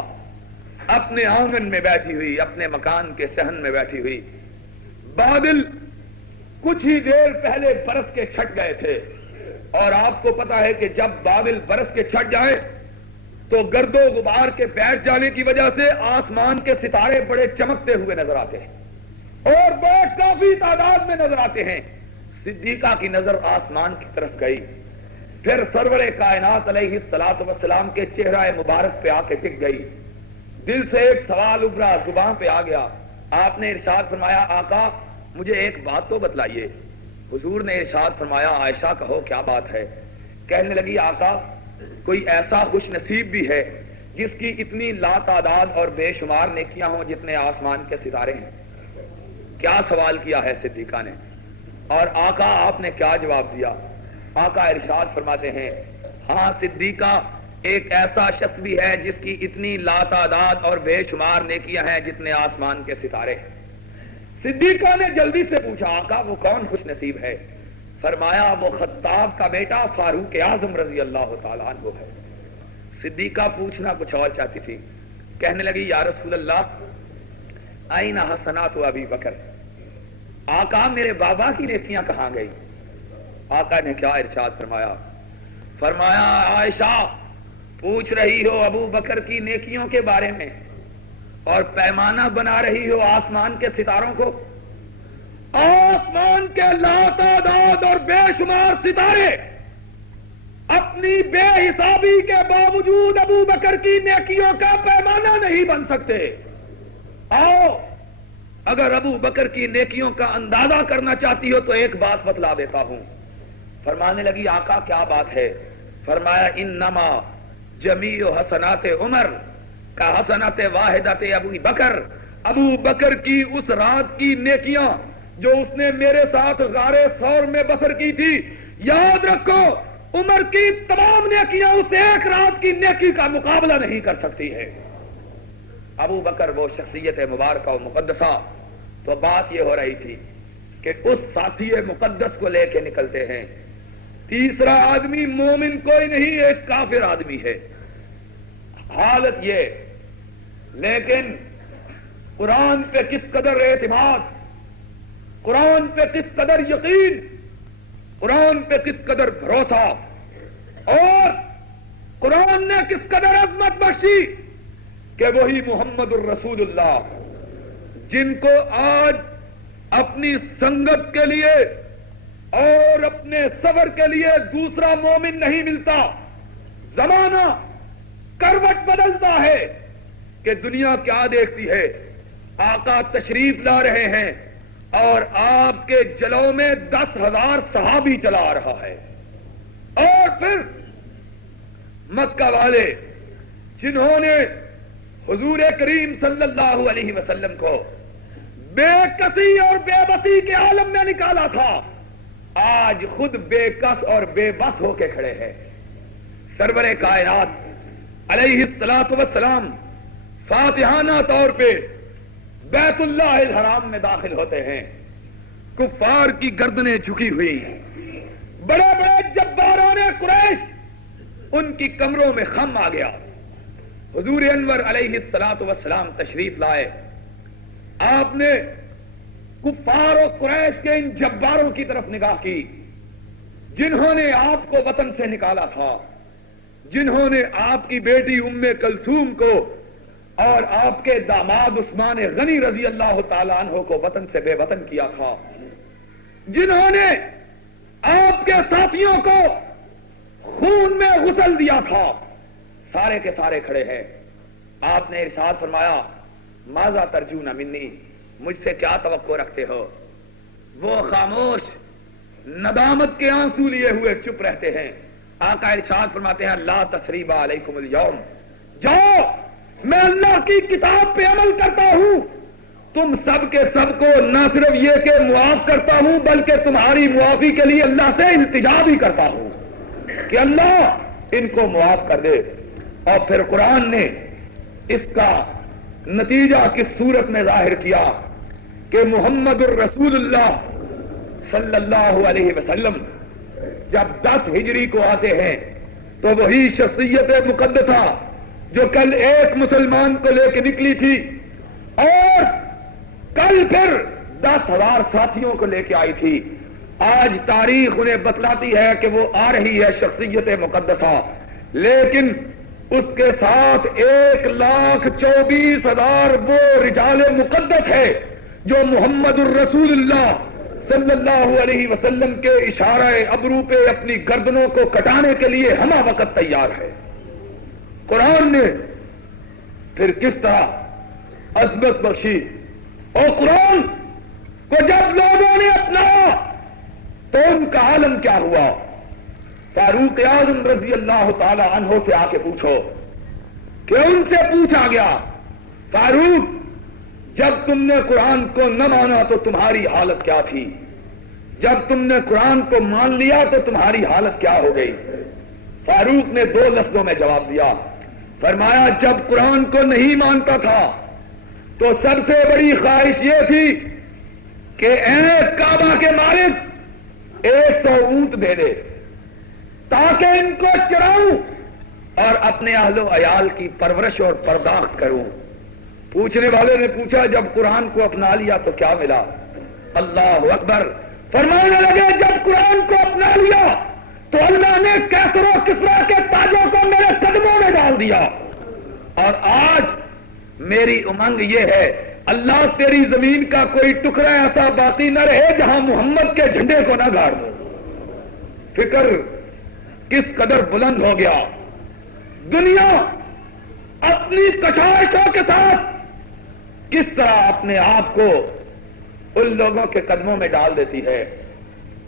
اپنے آنگن میں بیٹھی ہوئی، اپنے مکان کے صحن میں بیٹھی ہوئی، بادل کچھ ہی دیر پہلے برس کے چھٹ گئے تھے، اور آپ کو پتا ہے کہ جب بادل برس کے چھٹ جائیں تو گرد و غبار کے بیٹھ جانے کی وجہ سے آسمان کے ستارے بڑے چمکتے ہوئے نظر آتے ہیں اور بڑے کافی تعداد میں نظر آتے ہیں۔ صدیقہ کی نظر آسمان کی طرف گئی، پھر سرور کائنات علیہ الصلوۃ والسلام کے چہرہ مبارک پہ آ کے ٹک گئی، دل سے ایک سوال ابھرا، زبان پہ آ گیا۔ آپ نے ارشاد فرمایا آقا مجھے ایک بات تو بتلائیے۔ حضور نے ارشاد فرمایا عائشہ کہو کیا بات ہے؟ کہنے لگی آقا کوئی ایسا خوش نصیب بھی ہے جس کی اتنی لا تعداد اور بے شمار نیکیاں ہوں جتنے آسمان کے ستارے ہیں؟ کیا سوال کیا ہے صدیقہ نے، اور آقا آپ نے کیا جواب دیا؟ آقا ارشاد فرماتے ہیں ہاں صدیقہ ایک ایسا شخص بھی ہے جس کی اتنی لا تعداد اور بے شمار نیکیاں ہیں جتنے آسمان کے ستارے ہیں۔ صدیقہ نے جلدی سے پوچھا آقا وہ کون خوش نصیب ہے؟ فرمایا وہ خطاب کا بیٹا فاروق اعظم رضی اللہ تعالیٰ عنہ ہے۔ صدیقہ پوچھنا کچھ اور چاہتی تھی، کہنے لگی یا رسول اللہ آئین حسنات ابی بکر، آقا میرے بابا کی نیکیاں کہاں گئی؟ آقا نے کیا ارشاد فرمایا؟ فرمایا عائشہ پوچھ رہی ہو ابو بکر کی نیکیوں کے بارے میں اور پیمانہ بنا رہی ہو آسمان کے ستاروں کو؟ آسمان کے لا تعداد اور بے شمار ستارے اپنی بے حسابی کے باوجود ابو بکر کی نیکیوں کا پیمانہ نہیں بن سکتے۔ آؤ اگر ابو بکر کی نیکیوں کا اندازہ کرنا چاہتی ہو تو ایک بات بتلا دیتا ہوں۔ فرمانے لگی آقا کیا بات ہے؟ فرمایا انما جمیع حسنات عمر کا حسنات واحدت ابو بکر، ابو بکر کی اس رات کی نیکیاں جو اس نے میرے ساتھ غار ثور میں بسر کی تھی، یاد رکھو عمر کی تمام نیکیاں اس ایک رات کی نیکی کا مقابلہ نہیں کر سکتی ہے۔ ابو بکر وہ شخصیت مبارکہ و مقدسہ، تو بات یہ ہو رہی تھی کہ اس ساتھی مقدس کو لے کے نکلتے ہیں، تیسرا آدمی مومن کوئی نہیں، ایک کافر آدمی ہے، حالت یہ، لیکن قرآن پہ کس قدر اعتماد، قرآن پہ کس قدر یقین، قرآن پہ کس قدر بھروسہ، اور قرآن نے کس قدر عظمت بخشی کہ وہی محمد الرسول اللہ جن کو آج اپنی سنگت کے لیے اور اپنے صبر کے لیے دوسرا مومن نہیں ملتا، زمانہ کروٹ بدلتا ہے کہ دنیا کیا دیکھتی ہے، آقا تشریف لا رہے ہیں اور آپ کے جلوں میں 10,000 صحابی چلا رہا ہے، اور پھر مکہ والے جنہوں نے حضور کریم صلی اللہ علیہ وسلم کو بے کسی اور بے بسی کے عالم میں نکالا تھا، آج خود بے کس اور بے بس ہو کے کھڑے ہیں۔ سرور کائنات علیہ الصلوۃ والسلام فاتحانہ طور پہ بیت اللہ الحرام میں داخل ہوتے ہیں، کفار کی گردنیں جھکی ہوئی، بڑے بڑے جباران قریش ان کی کمروں میں خم آ گیا۔ حضور انور علیہ الصلوۃ والسلام تشریف لائے، آپ نے کفار و قریش کے ان جباروں کی طرف نگاہ کی جنہوں نے آپ کو وطن سے نکالا تھا، جنہوں نے آپ کی بیٹی ام کلثوم کو اور آپ کے داماد عثمان غنی رضی اللہ تعالیٰ عنہ کو وطن سے بے وطن کیا تھا، جنہوں نے آپ کے ساتھیوں کو خون میں غسل دیا تھا، سارے کے سارے کھڑے ہیں۔ آپ نے ارشاد فرمایا ماذا ترجون منی، مجھ سے کیا توقع رکھتے ہو؟ وہ خاموش ندامت کے آنسو لیے ہوئے چپ رہتے ہیں۔ آقا ارشاد فرماتے ہیں لا تثریب علیکم اليوم، جاؤ میں اللہ کی کتاب پہ عمل کرتا ہوں، تم سب کے سب کو نہ صرف یہ کہ معاف کرتا ہوں بلکہ تمہاری معافی کے لیے اللہ سے التجا بھی کرتا ہوں کہ اللہ ان کو معاف کر دے۔ اور پھر قرآن نے اس کا نتیجہ کس صورت میں ظاہر کیا کہ محمد الرسول اللہ صلی اللہ علیہ وسلم جب 10 ہجری کو آتے ہیں تو وہی شخصیت مقدسہ جو کل ایک مسلمان کو لے کے نکلی تھی اور کل پھر 10,000 ساتھیوں کو لے کے آئی تھی، آج تاریخ انہیں بتلاتی ہے کہ وہ آ رہی ہے شخصیت مقدسہ، لیکن اس کے ساتھ 1,24,000 وہ رجال مقدس ہے جو محمد الرسول اللہ صلی اللہ علیہ وسلم کے اشارہ ابرو پہ اپنی گردنوں کو کٹانے کے لیے ہمہ وقت تیار ہے۔ قرآن نے پھر کس طرح عظمت بخشی، اور قرآن کو جب لوگوں نے اپنایا تو ان کا عالم کیا ہوا؟ فاروق اعظم رضی اللہ تعالی عنہ سے آ کے پوچھو کہ ان سے پوچھا گیا فاروق جب تم نے قرآن کو نہ مانا تو تمہاری حالت کیا تھی، جب تم نے قرآن کو مان لیا تو تمہاری حالت کیا ہو گئی؟ فاروق نے 2 لفظوں میں جواب دیا، فرمایا جب قرآن کو نہیں مانتا تھا تو سب سے بڑی خواہش یہ تھی کہ ایک کعبہ کے مالک 100 اونٹ دے دے تاکہ ان کو چراؤں اور اپنے اہل و عیال کی پرورش اور پرداخت کروں۔ پوچھنے والے نے پوچھا جب قرآن کو اپنا لیا تو کیا ملا؟ اللہ اکبر، فرمانے لگے جب قرآن کو اپنا لیا تو اللہ نے کیسر و کسرا کے تاجوں کو میرے قدموں میں ڈال دیا، اور آج میری امنگ یہ ہے اللہ تیری زمین کا کوئی ٹکڑا ایسا باقی نہ رہے جہاں محمد کے جھنڈے کو نہ گاڑ دو۔ فکر کس قدر بلند ہو گیا، دنیا اپنی کشائشوں کے ساتھ کس طرح اپنے آپ کو ان لوگوں کے قدموں میں ڈال دیتی ہے۔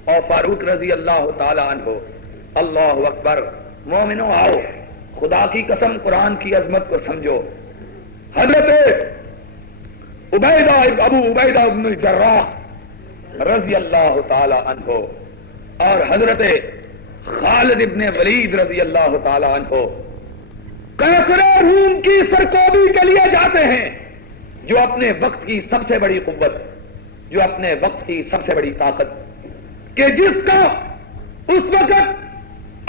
اور فاروق رضی اللہ تعالی عنہ، اللہ اکبر، مومنوں آؤ خدا کی قسم قرآن کی عظمت کو سمجھو۔ حضرت ابو عبیدہ بن الجراح رضی اللہ تعالی عنہ اور حضرت خالد ابن ولید رضی اللہ تعالی عنہ کیسر روم کی سرکوبی کے لیے جاتے ہیں، جو اپنے وقت کی سب سے بڑی قوت، جو اپنے وقت کی سب سے بڑی طاقت، کہ جس کا اس وقت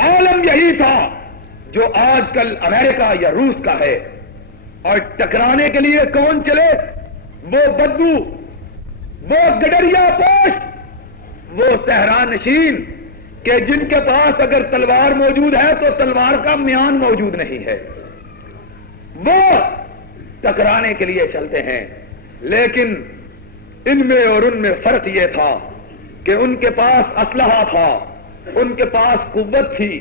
عالم یہی تھا جو آج کل امریکہ یا روس کا ہے، اور ٹکرانے کے لیے کون چلے؟ وہ بدو، وہ گڈریا پوش، وہ صحرا نشین کہ جن کے پاس اگر تلوار موجود ہے تو تلوار کا میان موجود نہیں ہے، وہ ٹکرانے کے لیے چلتے ہیں۔ لیکن ان میں اور ان میں فرق یہ تھا کہ ان کے پاس اسلحہ تھا، ان کے پاس قوت تھی،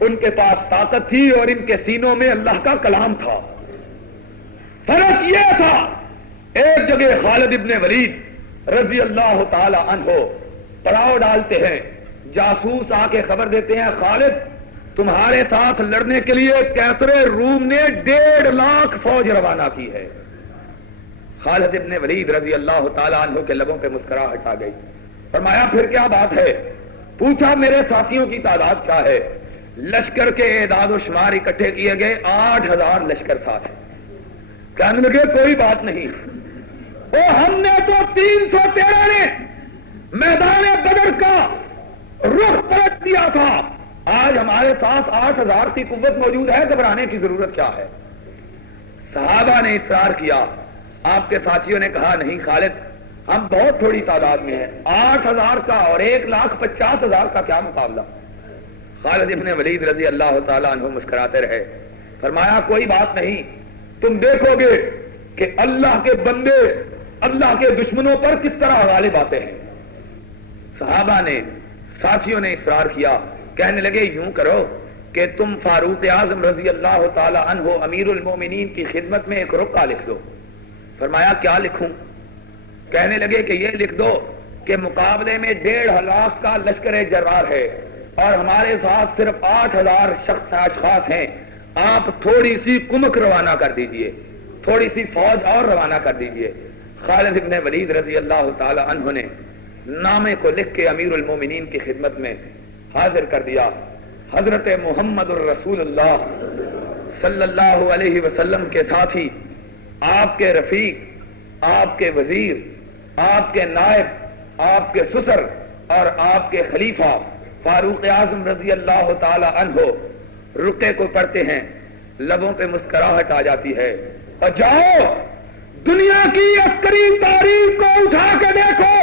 ان کے پاس طاقت تھی، اور ان کے سینوں میں اللہ کا کلام تھا۔ فرق یہ تھا، ایک جگہ خالد ابن ولید رضی اللہ تعالی عنہ پڑاؤ ڈالتے ہیں، جاسوس آ کے خبر دیتے ہیں خالد تمہارے ساتھ لڑنے کے لیے کیسر روم نے 1.5 لاکھ فوج روانہ کی ہے۔ خالد ابن ولید رضی اللہ تعالی عنہ کے لبوں پہ مسکراہٹ آ گئی، فرمایا پھر کیا بات ہے؟ پوچھا میرے ساتھیوں کی تعداد کیا ہے؟ لشکر کے اعداد و شمار اکٹھے کیے گئے، 8,000 لشکر ساتھ ہے۔ کہنے لگے کوئی بات نہیں، وہ ہم نے تو 313 نے میدان بدر کا رخ پلٹ دیا تھا. آج ہمارے پاس 8,000 کی قوت موجود ہے, گھبرانے کی ضرورت کیا ہے؟ صحابہ نے اصرار کیا. آپ کے ساتھیوں نے کہا نہیں خالد, ہم بہت تھوڑی تعداد میں ہیں, 8,000 کا اور 1,50,000 کا کیا مقابلہ. خالد ابن ولید رضی اللہ تعالیٰ عنہ مسکراتے رہے. فرمایا کوئی بات نہیں, تم دیکھو گے کہ اللہ کے بندے اللہ کے دشمنوں پر کس طرح غالب آتے ہیں. صحابہ نے, ساتھیوں نے اصرار کیا, کہنے لگے یوں کرو کہ تم فاروق اعظم رضی اللہ تعالیٰ عنہ امیر المومنین کی خدمت میں ایک رقعہ لکھ دو. فرمایا کیا لکھوں؟ کہنے لگے کہ یہ لکھ دو کہ مقابلے میں 1.5 لاکھ کا لشکر جرار ہے اور ہمارے ساتھ صرف 8,000 اشخاص ہیں, آپ تھوڑی سی کمک روانہ کر دیجئے, تھوڑی سی فوج اور روانہ کر دیجئے. خالد ابن ولید رضی اللہ تعالی عنہ نے نامے کو لکھ کے امیر المومنین کی خدمت میں حاضر کر دیا. حضرت محمد الرسول اللہ صلی اللہ علیہ وسلم کے ساتھی, آپ کے رفیق, آپ کے وزیر, آپ کے نائب, آپ کے سسر اور آپ کے خلیفہ فاروق اعظم رضی اللہ تعالی عنہ رقعے کو پڑھتے ہیں, لبوں پہ مسکراہٹ آ جاتی ہے. اور جاؤ دنیا کی عسکری تاریخ کو اٹھا کے دیکھو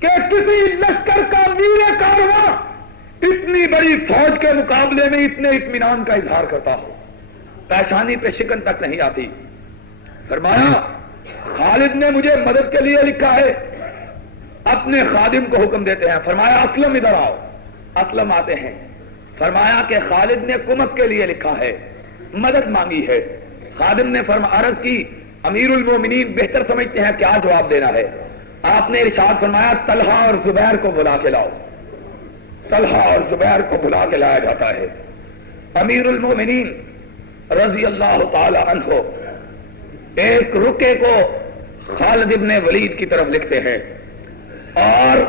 کہ کسی لشکر کا میر کارواں اتنی بڑی فوج کے مقابلے میں اتنے اطمینان کا اظہار کرتا ہو, پیشانی پہ شکن تک نہیں آتی. فرمایا خالد نے مجھے مدد کے لیے لکھا ہے. اپنے خادم کو حکم دیتے ہیں, فرمایا اسلم ادھر آؤ. اسلم آتے ہیں. فرمایا کہ خالد نے کمک کے لیے لکھا ہے, مدد مانگی ہے. خادم نے عرض کی امیر المومنین بہتر سمجھتے ہیں کیا جواب دینا ہے. آپ نے ارشاد فرمایا طلحہ اور زبیر کو بلا کے لاؤ. طلحہ اور زبیر کو بلا کے لایا جاتا ہے. امیر المومنین رضی اللہ تعالی عنہ ایک رقعے کو خالد ابن ولید کی طرف لکھتے ہیں اور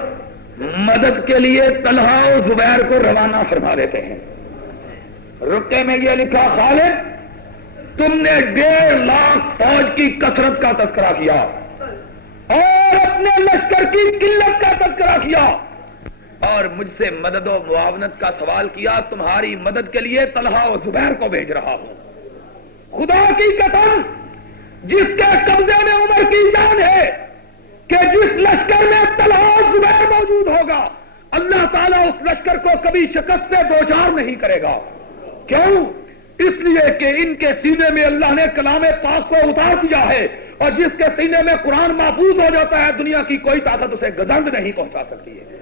مدد کے لیے طلحہ اور زبیر کو روانہ فرما دیتے ہیں. رقعے میں یہ لکھا خالد تم نے 1.5 لاکھ فوج کی کثرت کا تذکرہ کیا اور اپنے لشکر کی قلت کا تذکرہ کیا اور مجھ سے مدد و معاونت کا سوال کیا. تمہاری مدد کے لیے طلحہ و زبیر کو بھیج رہا ہوں. خدا کی قسم جس کے قبضے میں عمر کی جان ہے کہ جس لشکر میں طلحہ و زبیر موجود ہوگا اللہ تعالیٰ اس لشکر کو کبھی شکست سے دوچار نہیں کرے گا. کیوں؟ اس لیے کہ ان کے سینے میں اللہ نے کلام پاک کو اتار دیا ہے اور جس کے سینے میں قرآن محفوظ ہو جاتا ہے دنیا کی کوئی طاقت اسے گزند نہیں پہنچا سکتی ہے.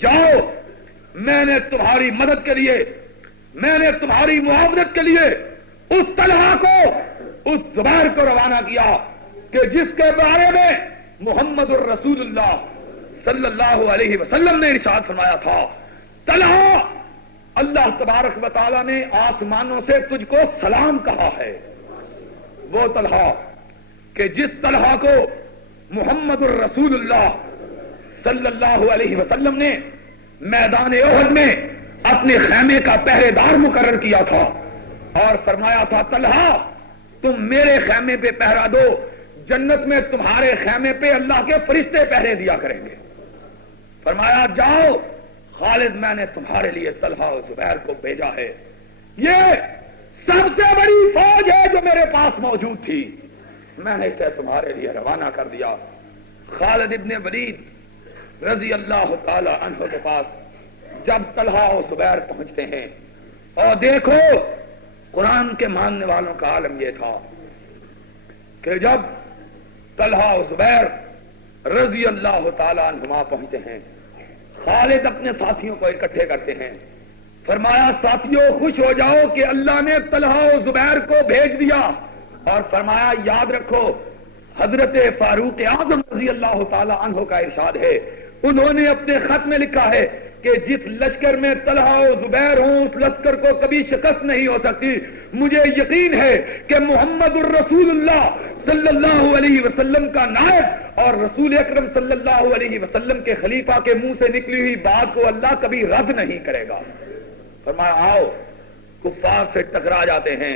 جاؤ میں نے تمہاری مدد کے لیے, میں نے تمہاری معاونت کے لیے اس طلحہ کو, اس زبیر کو روانہ کیا کہ جس کے بارے میں محمد الرسول اللہ صلی اللہ علیہ وسلم نے ارشاد فرمایا تھا طلحہ اللہ تبارک و تعالیٰ نے آسمانوں سے تجھ کو سلام کہا ہے. وہ طلحہ کہ جس طلحہ کو محمد الرسول اللہ صلی اللہ علیہ وسلم نے میدان احد میں اپنے خیمے کا پہرے دار مقرر کیا تھا اور فرمایا تھا طلحہ تم میرے خیمے پہ پہرا دو, جنت میں تمہارے خیمے پہ اللہ کے فرشتے پہرے دیا کریں گے. فرمایا جاؤ خالد میں نے تمہارے لیے طلحہ و زبیر کو بھیجا ہے, یہ سب سے بڑی فوج ہے جو میرے پاس موجود تھی, میں نے اسے تمہارے لیے روانہ کر دیا. خالد ابن ولید رضی اللہ تعالی عنہ کے پاس جب طلحہ و زبیر پہنچتے ہیں اور دیکھو قرآن کے ماننے والوں کا عالم یہ تھا کہ جب طلحہ و زبیر رضی اللہ تعالی عنہما پہنچتے ہیں خالد اپنے ساتھیوں کو اکٹھے کرتے ہیں. فرمایا ساتھیوں خوش ہو جاؤ کہ اللہ نے طلحہ و زبیر کو بھیج دیا اور فرمایا یاد رکھو حضرت فاروق اعظم رضی اللہ تعالی عنہ کا ارشاد ہے, انہوں نے اپنے خط میں لکھا ہے کہ جس لشکر میں طلحہ و زبیر ہوں اس لشکر کو کبھی شکست نہیں ہو سکتی. مجھے یقین ہے کہ محمد الرسول اللہ صلی اللہ علیہ وسلم کا نائب اور رسول اکرم صلی اللہ علیہ وسلم کے خلیفہ کے منہ سے نکلی ہوئی بات کو اللہ کبھی رد نہیں کرے گا. فرمایا آؤ کفار سے ٹکرا جاتے ہیں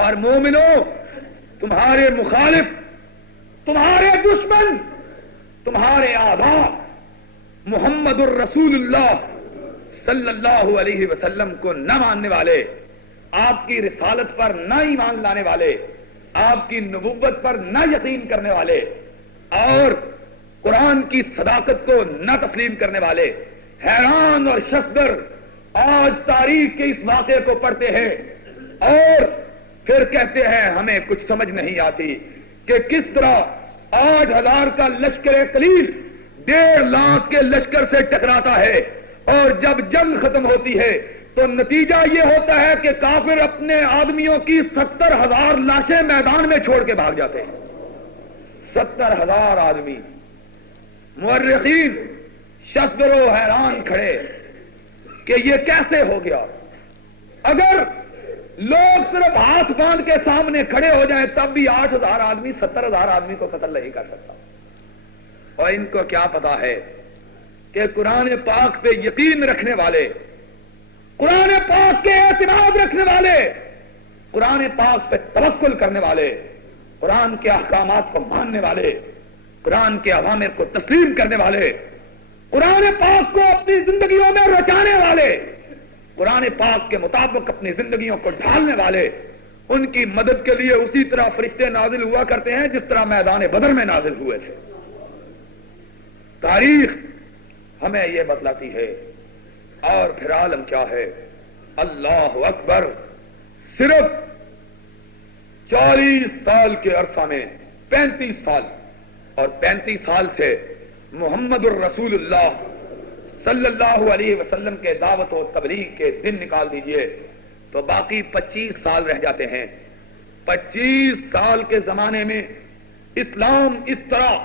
اور مومنوں تمہارے مخالف, تمہارے دشمن, تمہارے اعداء محمد الرسول اللہ صلی اللہ علیہ وسلم کو نہ ماننے والے، آپ کی رسالت پر نہ ایمان لانے والے، آپ کی نبوت پر نہ یقین کرنے والے اور قرآن کی صداقت کو نہ تسلیم کرنے والے حیران اور ششدر آج تاریخ کے اس واقعے کو پڑھتے ہیں اور پھر کہتے ہیں ہمیں کچھ سمجھ نہیں آتی کہ کس طرح 8,000 کا لشکر قلیل 1.5 لاکھ کے لشکر سے ٹکراتا ہے اور جب جنگ ختم ہوتی ہے تو نتیجہ یہ ہوتا ہے کہ کافر اپنے آدمیوں کی 70,000 لاشیں میدان میں چھوڑ کے بھاگ جاتے ہیں۔ 70,000 آدمی۔ مورخین ششدر و حیران کھڑے کہ یہ کیسے ہو گیا۔ اگر لوگ صرف ہاتھ باندھ کے سامنے کھڑے ہو جائیں تب بھی 8,000 آدمی 70,000 آدمی کو قتل نہیں کر سکتا۔ اور ان کو کیا پتا ہے کہ قرآن پاک پہ یقین رکھنے والے، قرآن پاک کے اعتماد رکھنے والے، قرآن پاک پہ توکل کرنے والے، قرآن کے احکامات کو ماننے والے، قرآن کے اوامر کو تسلیم کرنے والے، قرآن پاک کو اپنی زندگیوں میں رچانے والے، قرآن پاک کے مطابق اپنی زندگیوں کو ڈھالنے والے، ان کی مدد کے لیے اسی طرح فرشتے نازل ہوا کرتے ہیں جس طرح میدان بدر میں نازل ہوئے تھے۔ تاریخ ہمیں یہ بتلاتی ہے۔ اور پھر عالم کیا ہے؟ اللہ اکبر! صرف 40 سال کے عرصہ میں 35 سال، اور 35 سال سے محمد الرسول اللہ صلی اللہ علیہ وسلم کے دعوت و تبلیغ کے دن نکال دیجئے تو باقی 25 سال رہ جاتے ہیں۔ 25 سال کے زمانے میں اسلام اس طرح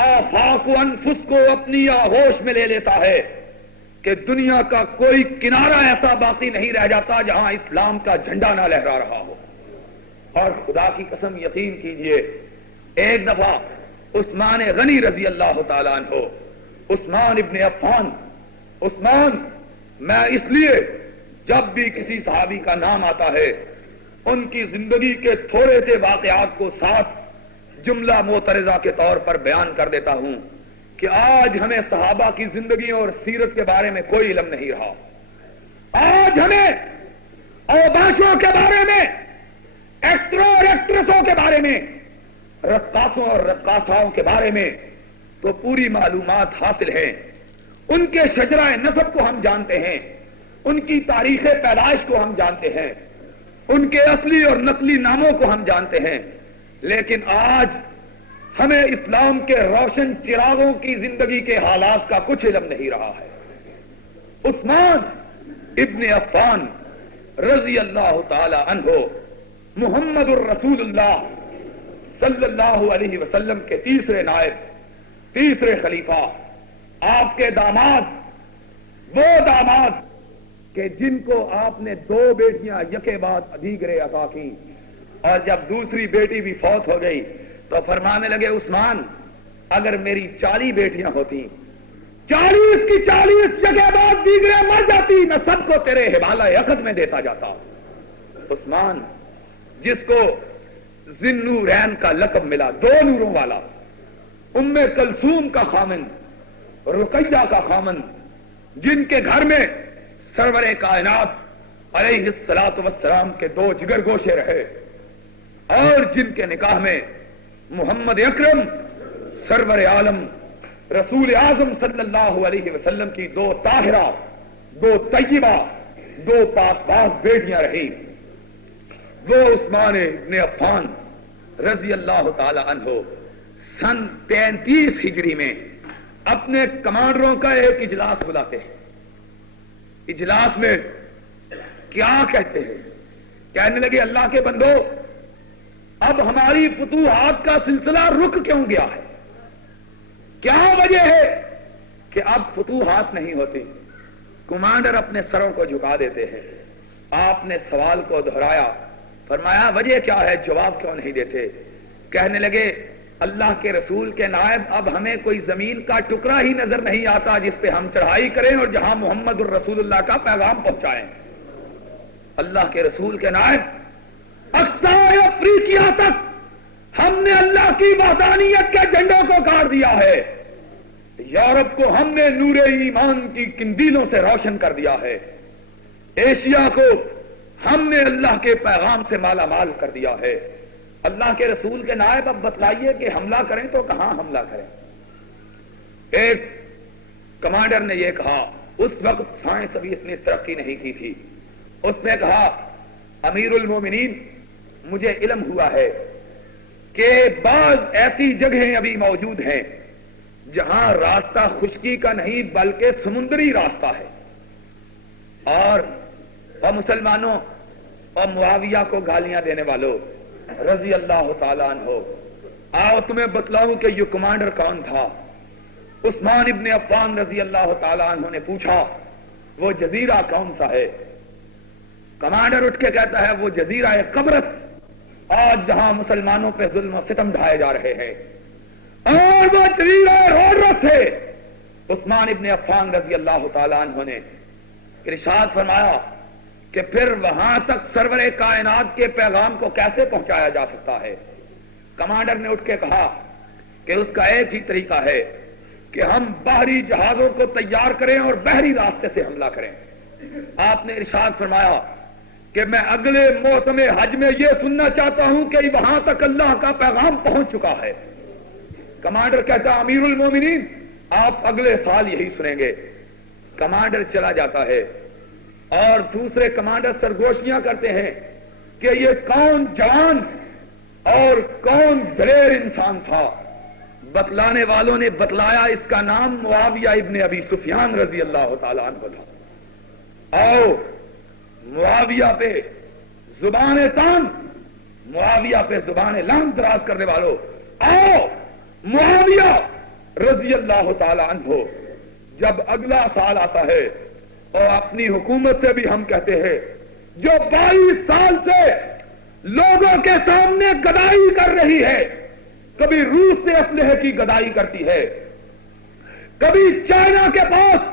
آفاق و انفس کو اپنی آغوش میں لے لیتا ہے کہ دنیا کا کوئی کنارہ ایسا باقی نہیں رہ جاتا جہاں اسلام کا جھنڈا نہ لہرا رہا ہو۔ اور خدا کی قسم یقین کیجئے، ایک دفعہ عثمان غنی رضی اللہ تعالیٰ عنہ، عثمان ابن عفان، عثمان، میں اس لیے جب بھی کسی صحابی کا نام آتا ہے ان کی زندگی کے تھوڑے سے واقعات کو ساتھ جملہ معترضہ کے طور پر بیان کر دیتا ہوں کہ آج ہمیں صحابہ کی زندگیوں اور سیرت کے بارے میں کوئی علم نہیں رہا۔ آج ہمیں اوباشوں کے بارے میں، ایکٹروں اور ایکٹریسوں کے بارے میں، رقاصوں اور رقاصاؤں کے بارے میں تو پوری معلومات حاصل ہیں۔ ان کے شجرہ نسب کو ہم جانتے ہیں، ان کی تاریخ پیدائش کو ہم جانتے ہیں، ان کے اصلی اور نقلی ناموں کو ہم جانتے ہیں، لیکن آج ہمیں اسلام کے روشن چراغوں کی زندگی کے حالات کا کچھ علم نہیں رہا ہے۔ عثمان ابن عفان رضی اللہ تعالی عنہ محمد الرسول اللہ صلی اللہ علیہ وسلم کے تیسرے نائب، تیسرے خلیفہ، آپ کے داماد، وہ داماد کہ جن کو آپ نے 2 بیٹیاں یکے بعد دیگرے عطا کی، اور جب دوسری بیٹی بھی فوت ہو گئی تو فرمانے لگے عثمان اگر میری 40 بیٹیاں ہوتی، 40 کی 40 جگہ بعد دیگرے مر جاتی، میں سب کو تیرے حوالہ عقد میں دیتا جاتا۔ عثمان جس کو ذی-النورین کا لقب ملا، 2 نوروں والا، ام کلثوم کا خامند، رقیہ کا خامند، جن کے گھر میں سرور کائنات علیہ الصلوۃ والسلام کے 2 جگر گوشے رہے، اور جن کے نکاح میں محمد اکرم سرور عالم رسول اعظم صلی اللہ علیہ وسلم کی 2 طاہرہ، 2 طیبہ، 2 پاک باز بیٹیاں رہی۔ وہ عثمان ابن عفان رضی اللہ تعالی عنہ سن 35 ہجری میں اپنے کمانڈروں کا ایک اجلاس بلاتے ہیں۔ اجلاس میں کیا کہتے ہیں؟ کہنے لگے اللہ کے بندو، اب ہماری فتوحات کا سلسلہ رک کیوں گیا ہے؟ کیا وجہ ہے کہ اب فتوحات نہیں ہوتی؟ کمانڈر اپنے سروں کو جھکا دیتے ہیں۔ آپ نے سوال کو دہرایا، فرمایا وجہ کیا ہے، جواب کیوں نہیں دیتے؟ کہنے لگے اللہ کے رسول کے نائب، اب ہمیں کوئی زمین کا ٹکڑا ہی نظر نہیں آتا جس پہ ہم چڑھائی کریں اور جہاں محمد الرسول اللہ کا پیغام پہنچائیں۔ اللہ کے رسول کے نائب، اقصی افریقہ تک ہم نے اللہ کی وحدانیت کے جھنڈوں کو گاڑ دیا ہے، یورپ کو ہم نے نور ایمان کی قندیلوں سے روشن کر دیا ہے، ایشیا کو ہم نے اللہ کے پیغام سے مالا مال کر دیا ہے۔ اللہ کے رسول کے نائب اب بتلائیے کہ حملہ کریں تو کہاں حملہ کریں؟ ایک کمانڈر نے یہ کہا، اس وقت سائنس ابھی اتنی ترقی نہیں کی تھی، اس نے کہا امیر المومنین مجھے علم ہوا ہے کہ بعض ایسی جگہیں ابھی موجود ہیں جہاں راستہ خشکی کا نہیں بلکہ سمندری راستہ ہے، اور مسلمانوں اور معاویہ کو گالیاں دینے والوں رضی اللہ تعالیٰ عنہ، آؤ تمہیں بتلاؤں کہ یہ کمانڈر کون تھا۔ عثمان ابن عفان رضی اللہ تعالیٰ عنہ نے پوچھا وہ جزیرہ کون سا ہے؟ کمانڈر اٹھ کے کہتا ہے وہ جزیرہ قبرص، آج جہاں مسلمانوں پہ ظلم و ستم ڈھائے جا رہے ہیں، اور وہ جزیرہ روڈرس ہے۔ عثمان ابن عفان رضی اللہ تعالیٰ عنہ نے ارشاد فرمایا کہ پھر وہاں تک سرور کائنات کے پیغام کو کیسے پہنچایا جا سکتا ہے؟ کمانڈر نے اٹھ کے کہا کہ اس کا ایک ہی طریقہ ہے کہ ہم باہری جہازوں کو تیار کریں اور بحری راستے سے حملہ کریں۔ آپ نے ارشاد فرمایا کہ میں اگلے موسم حج میں یہ سننا چاہتا ہوں کہ وہاں تک اللہ کا پیغام پہنچ چکا ہے۔ کمانڈر کہتا امیر المومنین آپ اگلے سال یہی سنیں گے۔ کمانڈر چلا جاتا ہے اور دوسرے کمانڈر سرگوشیاں کرتے ہیں کہ یہ کون جوان اور کون دلیر انسان تھا۔ بتلانے والوں نے بتلایا اس کا نام معاویہ ابن ابی سفیان رضی اللہ تعالیٰ عنہ تھا۔ آؤ معاویہ پہ زبان تان، معاویہ پہ زبان لام دراز کرنے والوں، آؤ معاویہ رضی اللہ تعالیٰ عنہ جب اگلا سال آتا ہے، اور اپنی حکومت سے بھی ہم کہتے ہیں جو 22 سال سے لوگوں کے سامنے گدائی کر رہی ہے، کبھی روس سے اسلحے کی گدائی کرتی ہے، کبھی چائنا کے پاس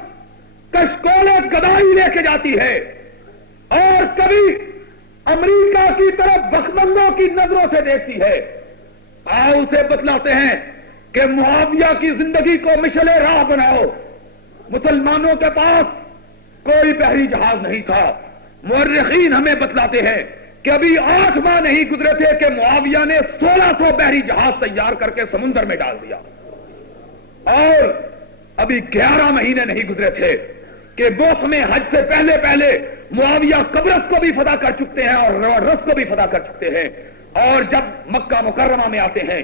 کشکولے گدائی لے کے جاتی ہے، اور کبھی امریکہ کی طرف بخمنگوں کی نظروں سے دیکھتی ہے، آؤ اسے بتلاتے ہیں کہ معاویہ کی زندگی کو مشعل راہ بناؤ۔ مسلمانوں کے پاس کوئی بحری جہاز نہیں تھا۔ مورخین ہمیں بتلاتے ہیں کہ ابھی 8 ماہ نہیں گزرے تھے کہ معاویہ نے 1600 بحری جہاز تیار کر کے سمندر میں ڈال دیا، اور ابھی 11 مہینے نہیں گزرے تھے کہ موسم حج سے پہلے پہلے معاویہ قبرص کو بھی فتح کر چکتے ہیں اور روڈرس کو بھی فتح کر چکتے ہیں، اور جب مکہ مکرمہ میں آتے ہیں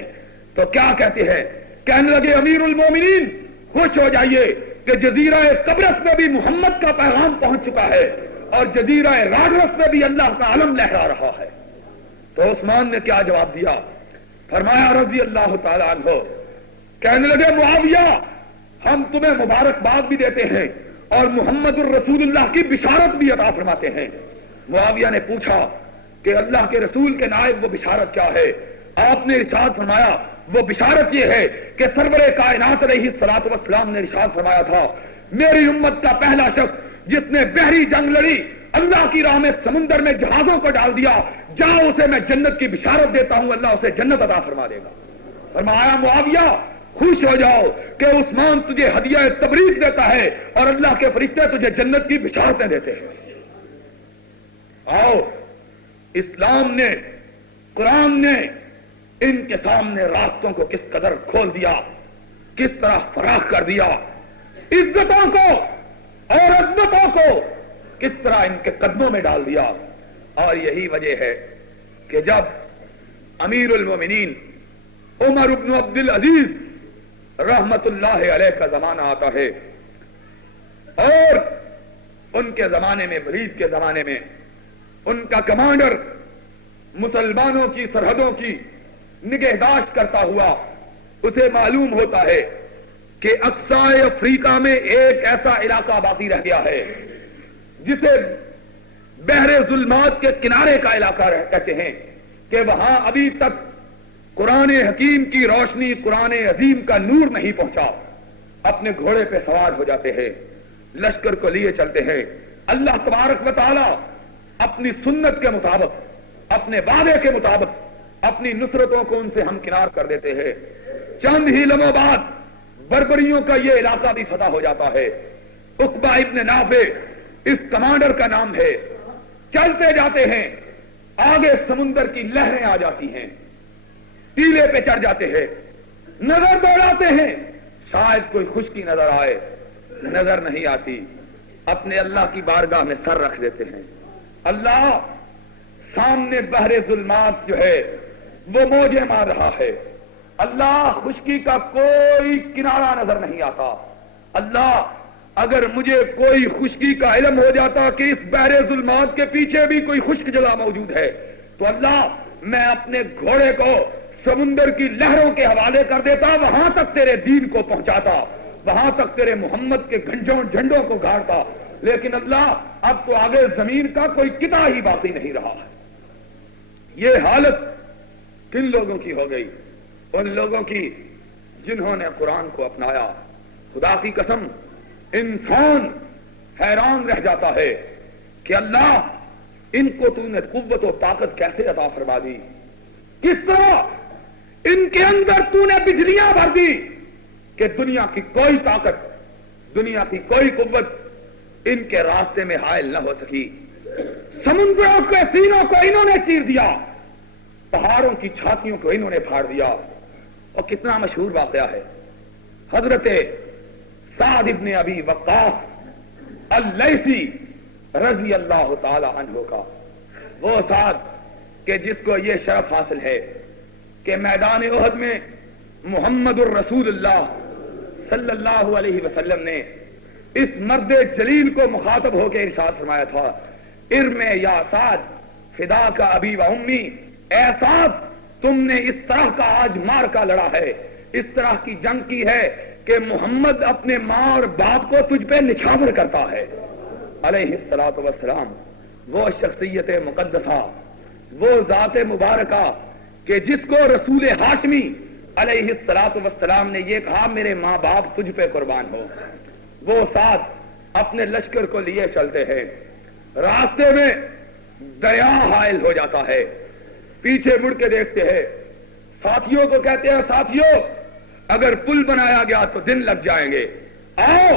تو کیا کہتے ہیں؟ کہنے لگے امیر المومنین خوش ہو جائیے کہ جزیرہ قبرص میں بھی محمد کا پیغام پہنچ چکا ہے، اور جزیرہ راڈرس میں بھی اللہ کا علم لہرا رہا ہے۔ تو عثمان نے کیا جواب دیا؟ فرمایا رضی اللہ تعالیٰ عنہ، کہنے لگے معاویہ ہم تمہیں مبارکباد بھی دیتے ہیں اور محمد الرسول اللہ کی بشارت بھی عطا فرماتے ہیں۔ معاویہ نے پوچھا کہ اللہ کے رسول کے نائب وہ بشارت کیا ہے؟ آپ نے ارشاد فرمایا وہ بشارت یہ ہے کہ سرور کائنات علیہ الصلوۃ والسلام نے ارشاد فرمایا تھا میری امت کا پہلا شخص جس نے بحری جنگ لڑی، اللہ کی راہ میں سمندر میں جہازوں کو ڈال دیا، جاؤ اسے میں جنت کی بشارت دیتا ہوں، اللہ اسے جنت عطا فرما دے گا۔ فرمایا معاویہ خوش ہو جاؤ کہ عثمان تجھے ہدیہ تبریک دیتا ہے اور اللہ کے فرشتے تجھے جنت کی بشارتیں دیتے ہیں۔ آؤ اسلام نے، قرآن نے ان کے سامنے راستوں کو کس قدر کھول دیا، کس طرح فراخ کر دیا، عزتوں کو اور عظمتوں کو کس طرح ان کے قدموں میں ڈال دیا۔ اور یہی وجہ ہے کہ جب امیر المومنین عمر بن عبد العزیز رحمت اللہ علیہ کا زمانہ آتا ہے، اور ان کے زمانے میں، ولید کے زمانے میں، ان کا کمانڈر مسلمانوں کی سرحدوں کی نگہداشت کرتا ہوا، اسے معلوم ہوتا ہے کہ اقصائے افریقہ میں ایک ایسا علاقہ باقی رہ گیا ہے جسے بحر ظلمات کے کنارے کا علاقہ کہتے ہیں، کہ وہاں ابھی تک قرآن حکیم کی روشنی، قرآن عظیم کا نور نہیں پہنچا۔ اپنے گھوڑے پہ سوار ہو جاتے ہیں، لشکر کو لیے چلتے ہیں، اللہ تبارک و تعالی اپنی سنت کے مطابق، اپنے وعدے کے مطابق اپنی نصرتوں کو ان سے ہمکنار کر دیتے ہیں۔ چند ہی لمحوں بعد بربریوں کا یہ علاقہ بھی فتح ہو جاتا ہے. عقبہ ابن نافع اس کمانڈر کا نام ہے. چلتے جاتے ہیں, آگے سمندر کی لہریں آ جاتی ہیں, ٹیلے پہ چڑھ جاتے ہیں, نظر دوڑاتے ہیں, شاید کوئی خشکی نظر آئے, نظر نہیں آتی. اپنے اللہ کی بارگاہ میں سر رکھ دیتے ہیں. اللہ, سامنے بحر ظلمات جو ہے وہ موجیں مار رہا ہے. اللہ, خشکی کا کوئی کنارہ نظر نہیں آتا. اللہ, اگر مجھے کوئی خشکی کا علم ہو جاتا کہ اس بحر ظلمات کے پیچھے بھی کوئی خشک جگہ موجود ہے تو اللہ, میں اپنے گھوڑے کو سمندر کی لہروں کے حوالے کر دیتا, وہاں تک تیرے دین کو پہنچاتا, وہاں تک تیرے محمد کے جھنڈوں کو گاڑتا. لیکن اللہ, اب تو آگے زمین کا کوئی قطعہ ہی باقی نہیں رہا ہے. یہ حالت کن لوگوں کی ہو گئی؟ ان لوگوں کی جنہوں نے قرآن کو اپنایا. خدا کی قسم, انسان حیران رہ جاتا ہے کہ اللہ, ان کو تو نے قوت و طاقت کیسے عطا فرما دی, کس طرح ان کے اندر تو نے بجلیاں بھر دی کہ دنیا کی کوئی طاقت, دنیا کی کوئی قوت ان کے راستے میں حائل نہ ہو سکی. سمندروں کے سینوں کو انہوں نے چیر دیا, پہاڑوں کی چھاتیوں کو انہوں نے پھاڑ دیا. اور کتنا مشہور واقعہ ہے حضرت سعد ابن ابی وقاص اللیثی رضی اللہ تعالی عنہ کا. وہ سعد کہ جس کو یہ شرف حاصل ہے کہ میدان احد میں محمد الرسول اللہ صلی اللہ علیہ وسلم نے اس مرد جلیل کو مخاطب ہو کے ارشاد فرمایا تھا, ارم یا سعد فدا کا ابی و امی. اے سعد, تم نے اس طرح کا آج مار کا لڑا ہے, اس طرح کی جنگ کی ہے کہ محمد اپنے ماں اور باپ کو تجھ پہ نچھاور کرتا ہے علیہ الصلوۃ والسلام. وہ شخصیت مقدسہ, وہ ذات مبارکہ کہ جس کو رسول ہاشمی علیہ الصلوۃ والسلام نے یہ کہا میرے ماں باپ تجھ پہ قربان ہو. وہ ساتھ اپنے لشکر کو لیے چلتے ہیں, راستے میں دریا حائل ہو جاتا ہے, پیچھے مڑ کے دیکھتے ہیں, ساتھیوں کو کہتے ہیں ساتھیوں اگر پل بنایا گیا تو دن لگ جائیں گے, آؤ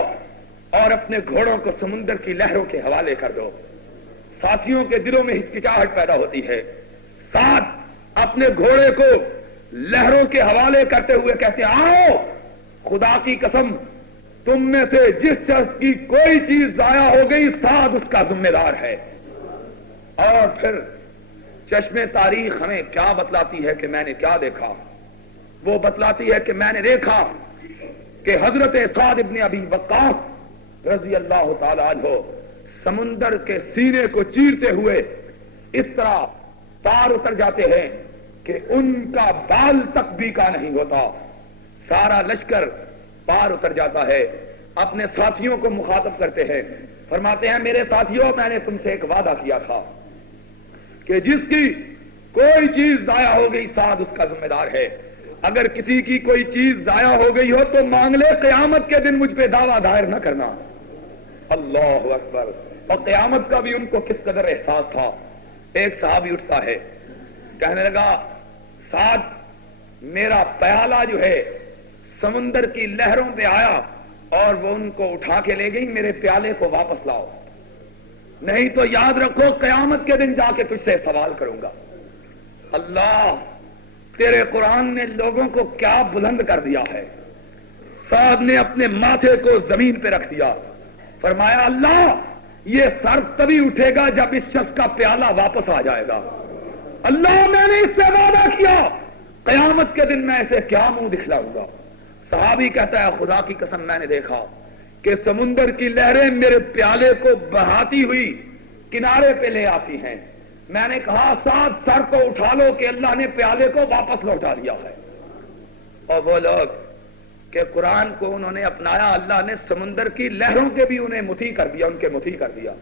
اور اپنے گھوڑوں کو سمندر کی لہروں کے حوالے کر دو. ساتھیوں کے دلوں میں ہچکچاہٹ پیدا ہوتی ہے, ساتھ اپنے گھوڑے کو لہروں کے حوالے کرتے ہوئے کہتے آؤ, خدا کی قسم تم میں سے جس شخص کی کوئی چیز ضائع ہو گئی سعد اس کا ذمہ دار ہے. اور پھر چشمے تاریخ ہمیں کیا بتلاتی ہے کہ میں نے کیا دیکھا؟ وہ بتلاتی ہے کہ میں نے دیکھا کہ حضرت سعد ابن ابی وقاص رضی اللہ تعالی عنہ سمندر کے سینے کو چیرتے ہوئے اس طرح پار اتر جاتے ہیں کہ ان کا بال تک بھی کا نہیں ہوتا. سارا لشکر پار اتر جاتا ہے, اپنے ساتھیوں کو مخاطب کرتے ہیں, فرماتے ہیں میرے ساتھیوں میں نے تم سے ایک وعدہ کیا تھا کہ جس کی کوئی چیز ضائع ہو گئی سعد اس کا ذمہ دار ہے. اگر کسی کی کوئی چیز ضائع ہو گئی ہو تو مانگ لے, قیامت کے دن مجھ پہ دعویٰ دائر نہ کرنا. اللہ اکبر. اور قیامت کا بھی ان کو کس قدر احساس تھا. ایک صحابی اٹھتا ہے, کہنے لگا سعد میرا پیالہ جو ہے سمندر کی لہروں پہ آیا اور وہ ان کو اٹھا کے لے گئی, میرے پیالے کو واپس لاؤ, نہیں تو یاد رکھو قیامت کے دن جا کے تجھ سے سوال کروں گا. اللہ, تیرے قرآن نے لوگوں کو کیا بلند کر دیا ہے. سعد نے اپنے ماتھے کو زمین پہ رکھ دیا, فرمایا اللہ یہ سر تبھی اٹھے گا جب اس شخص کا پیالہ واپس آ جائے گا. اللہ میں نے اس سے وعدہ کیا قیامت کے دن میں اسے کیا منہ دکھلاؤں گا. صحابی کہتا ہے خدا کی قسم میں نے دیکھا کہ سمندر کی لہریں میرے پیالے کو بہاتی ہوئی کنارے پہ لے آتی ہیں. میں نے کہا سعد سر کو اٹھا لو کہ اللہ نے پیالے کو واپس لوٹا دیا ہے. اور وہ لوگ کہ قرآن کو انہوں نے اپنایا, اللہ نے سمندر کی لہروں کے بھی انہیں مٹھی کر دیا, ان کے مٹھی کر دیا.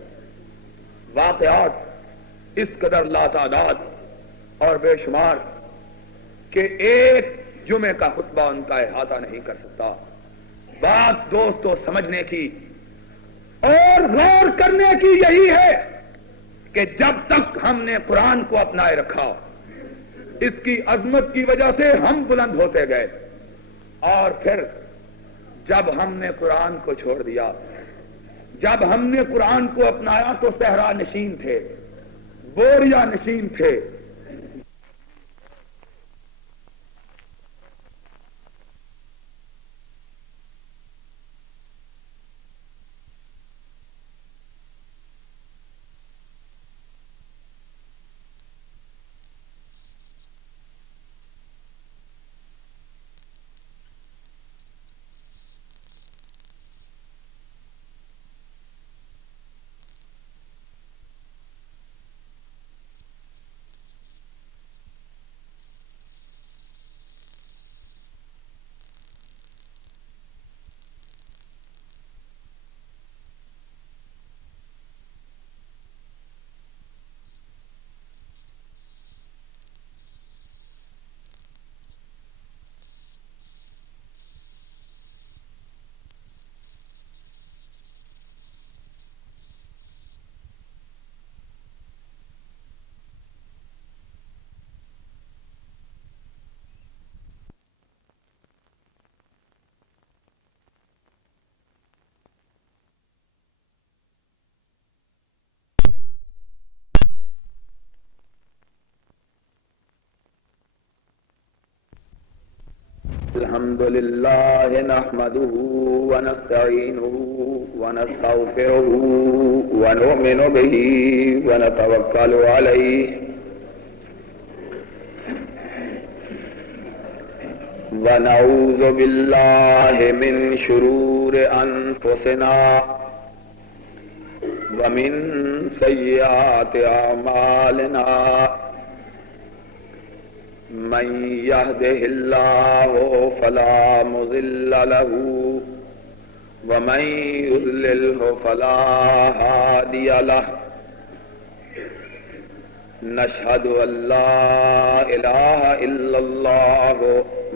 واقعات اس قدر لاتعداد اور بے شمار کہ ایک جمعے کا خطبہ ان کا احاطہ نہیں کر سکتا. بات دوستو سمجھنے کی اور غور کرنے کی یہی ہے کہ جب تک ہم نے قرآن کو اپنائے رکھا اس کی عظمت کی وجہ سے ہم بلند ہوتے گئے, اور پھر جب ہم نے قرآن کو چھوڑ دیا، جب ہم نے قرآن کو اپنایا تو صحرا نشین تھے، بوریا نشین تھے۔ الحمد لله نحمده ونستعينه ونستغفره ونؤمن به ونتوكل عليه ونعوذ بالله من شرور أنفسنا ومن سيئات أعمالنا من يهده الله فلا مضل له ومن يضلله فلا هادي له نشهد أن لا إله إلا الله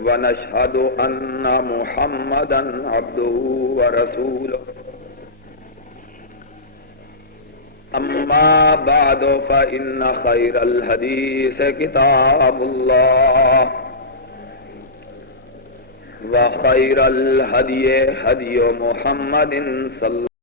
ونشهد أن محمدا عبده ورسوله أما بعد فإن خير الحديث كتاب الله وخير الهدي هدي محمد صلى